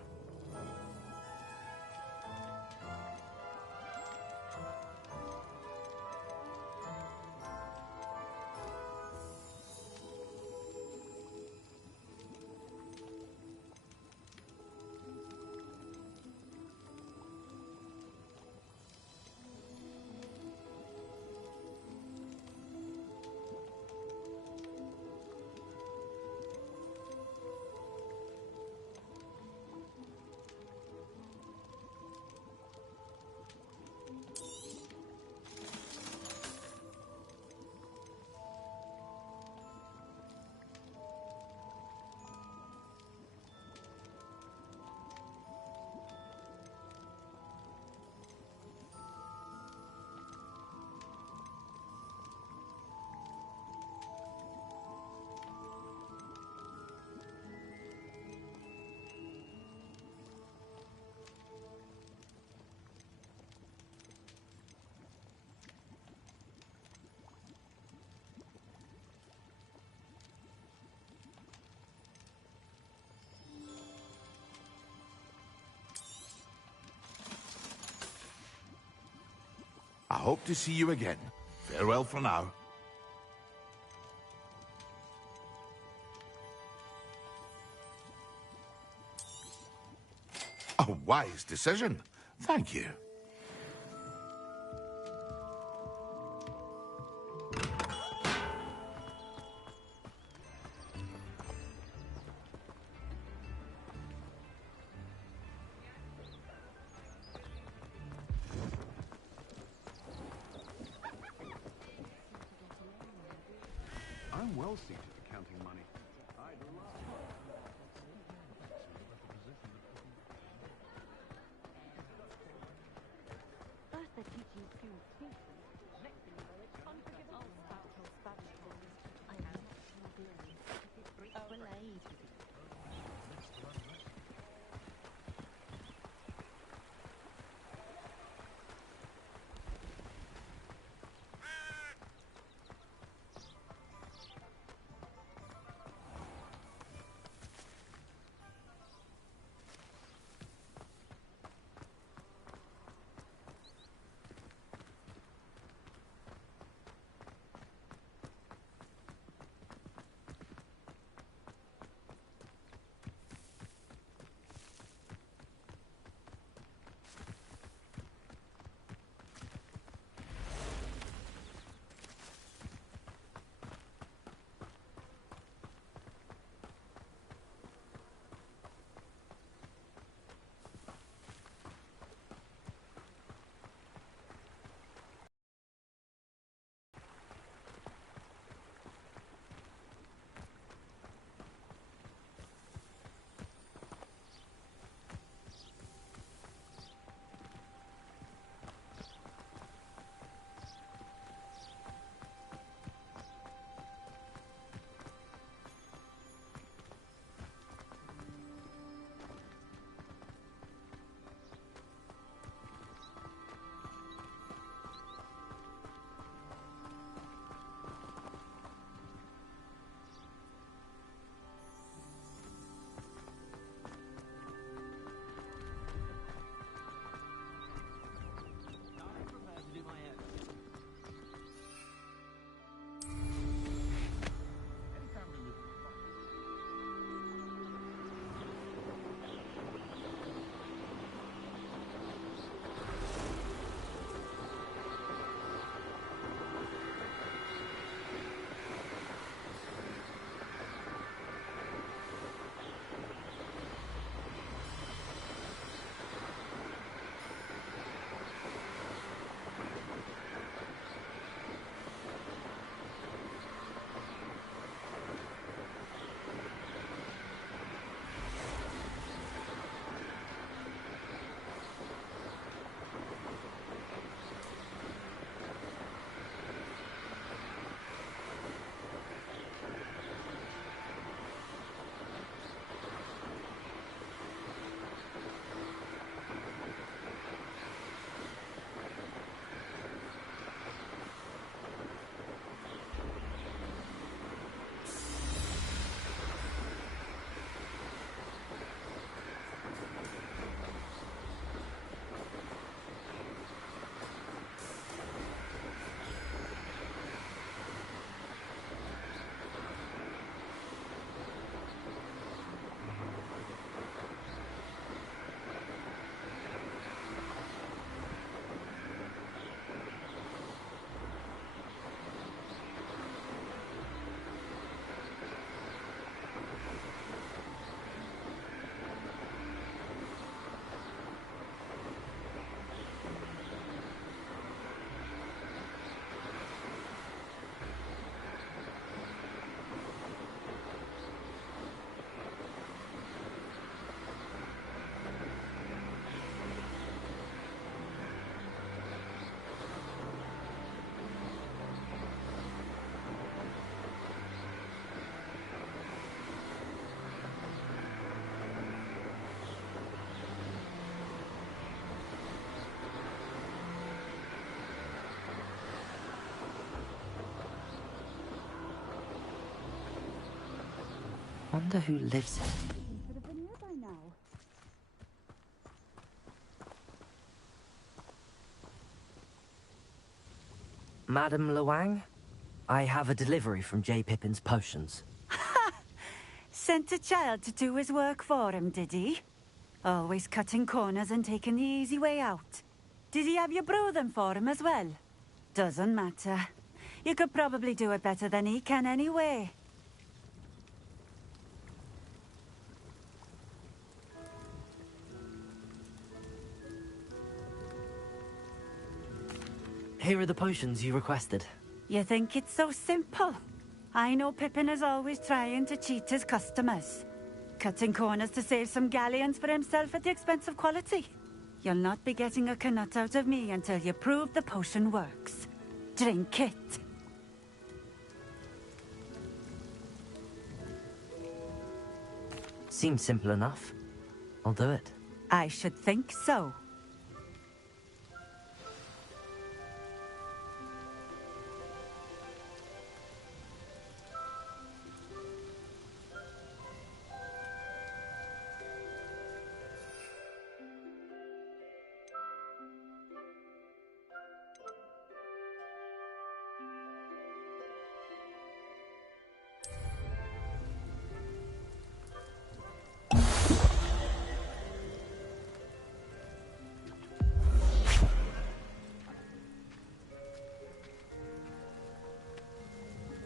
hope to see you again. Farewell for now. A wise decision. Thank you. I'm well suited for counting money. Wonder who lives here. Could have been here by now. Madame Luang? I have a delivery from J. Pippin's potions. Sent a child to do his work for him, did he? Always cutting corners and taking the easy way out. Did he have you brew them for him as well? Doesn't matter. You could probably do it better than he can anyway. Here are the potions you requested. You think it's so simple? I know Pippin is always trying to cheat his customers. Cutting corners to save some galleons for himself at the expense of quality. You'll not be getting a canut out of me until you prove the potion works. Drink it. Seems simple enough. I'll do it. I should think so.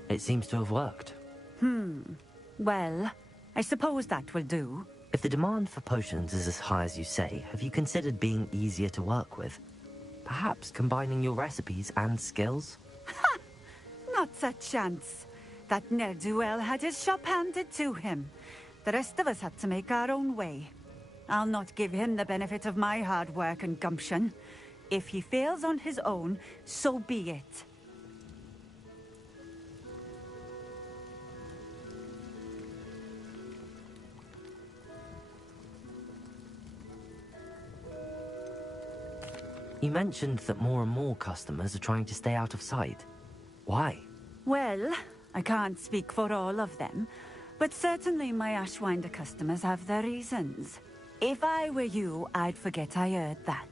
It seems to have worked. Well, I suppose that will do. If the demand for potions is as high as you say, have you considered being easier to work with? Perhaps combining your recipes and skills? Not a chance. That ne'er-do-well had his shop handed to him. The rest of us had to make our own way. I'll not give him the benefit of my hard work and gumption. If he fails on his own, so be it. You mentioned that more and more customers are trying to stay out of sight. Why? Well, I can't speak for all of them, but certainly my Ashwinder customers have their reasons. If I were you, I'd forget I heard that.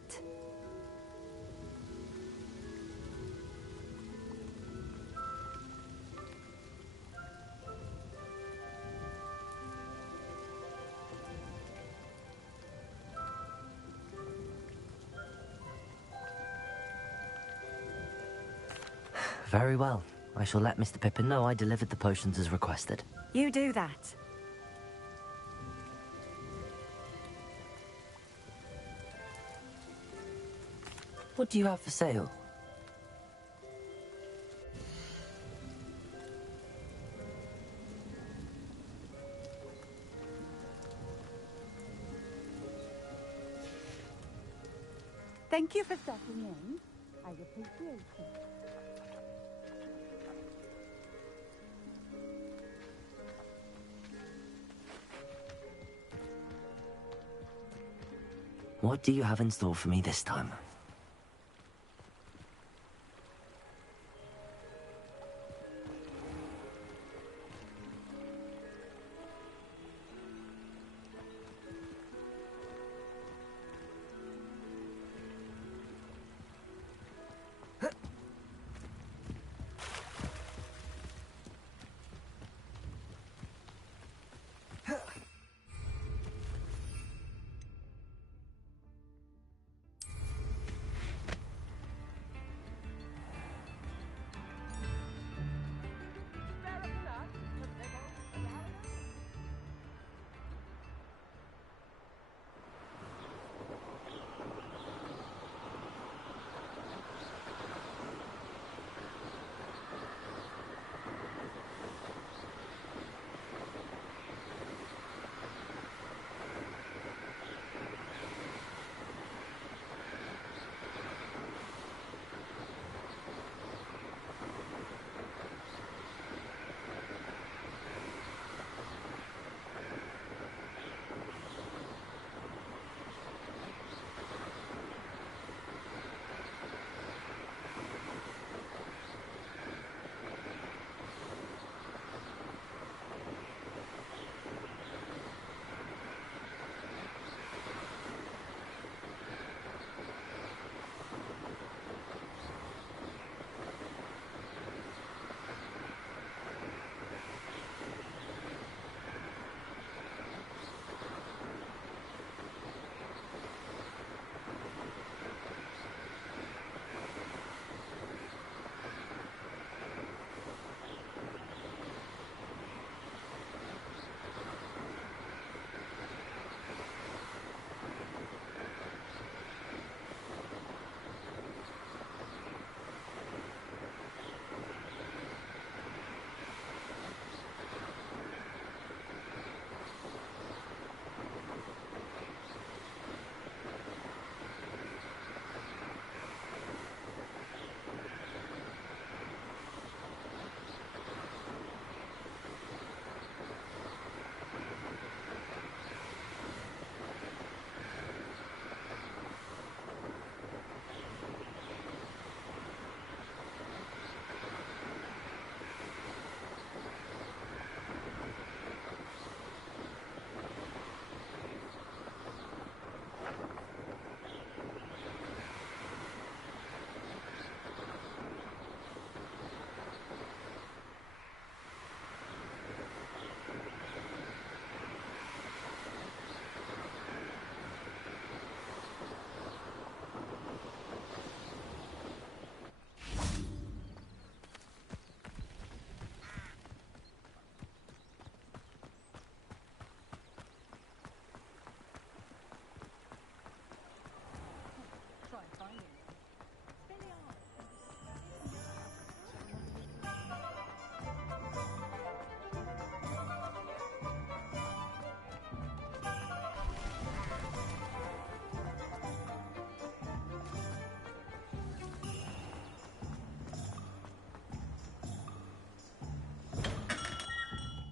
Very well. I shall let Mr. Pippin know I delivered the potions as requested. You do that. What do you have for sale? Thank you for stopping in. I appreciate it. What do you have in store for me this time?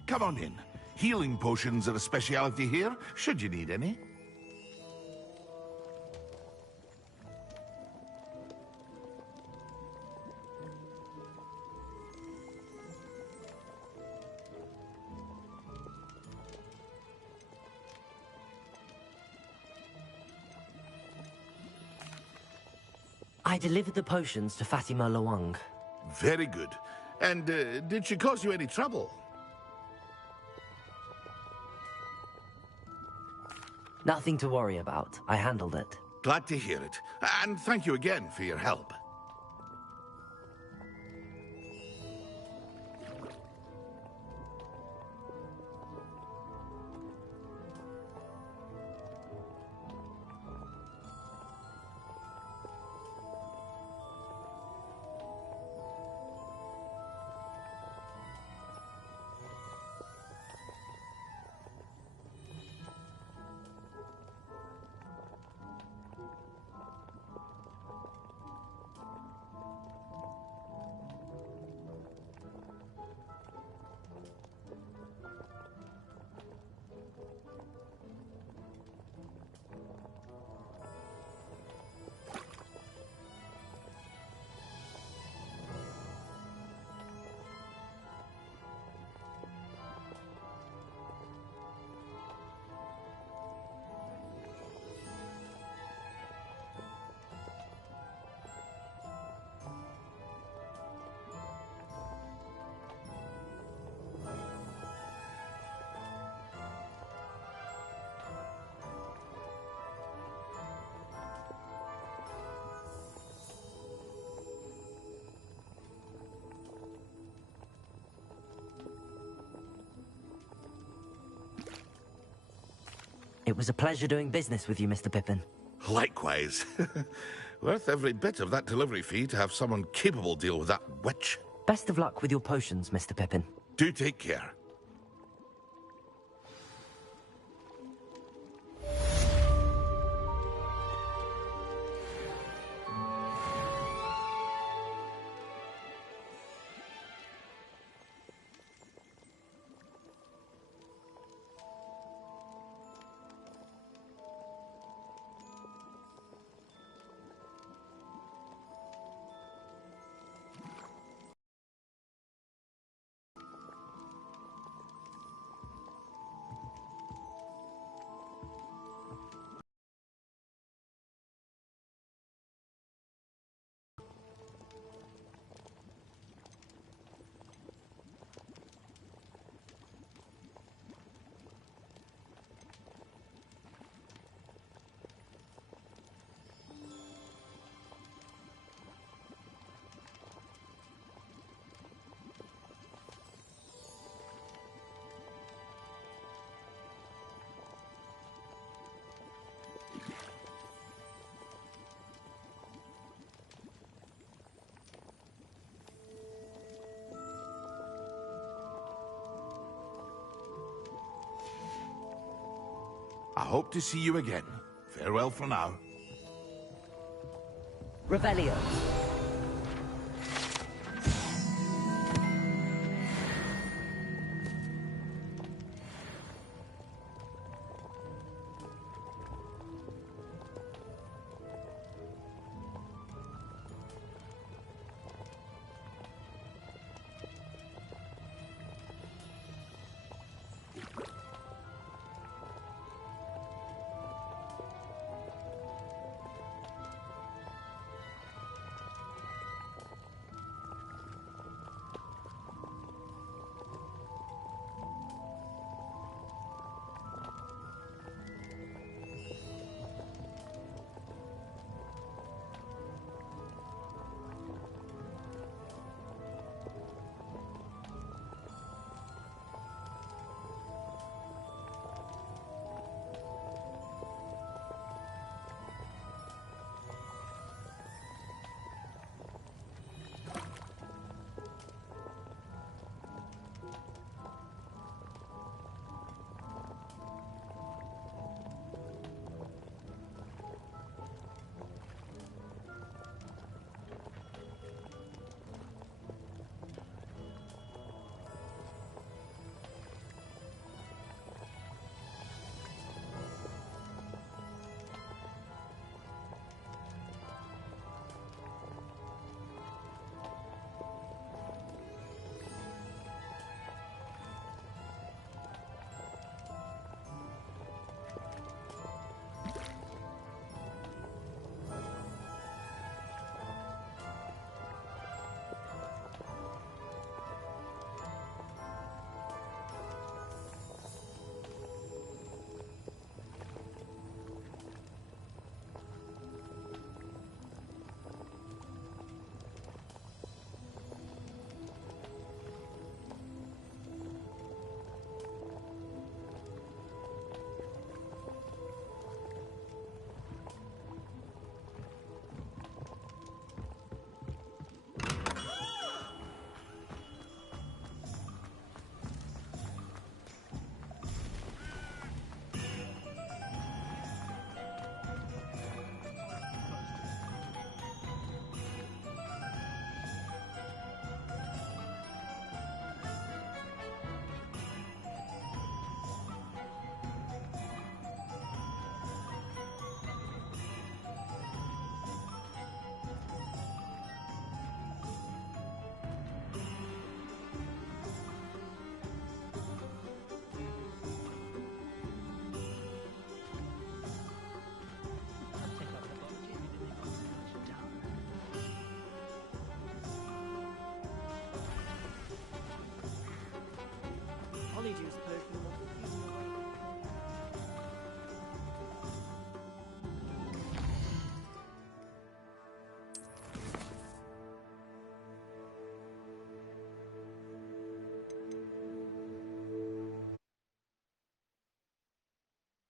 Come on in. Healing potions are a speciality here, should you need any. I delivered the potions to Fatima Lawang. Very good. And did she cause you any trouble? Nothing to worry about. I handled it. Glad to hear it. And thank you again for your help. It was a pleasure doing business with you, Mr. Pippin. Likewise. Worth every bit of that delivery fee to have someone capable deal with that witch. Best of luck with your potions, Mr. Pippin. Do take care. I hope to see you again. Farewell for now. Revelio.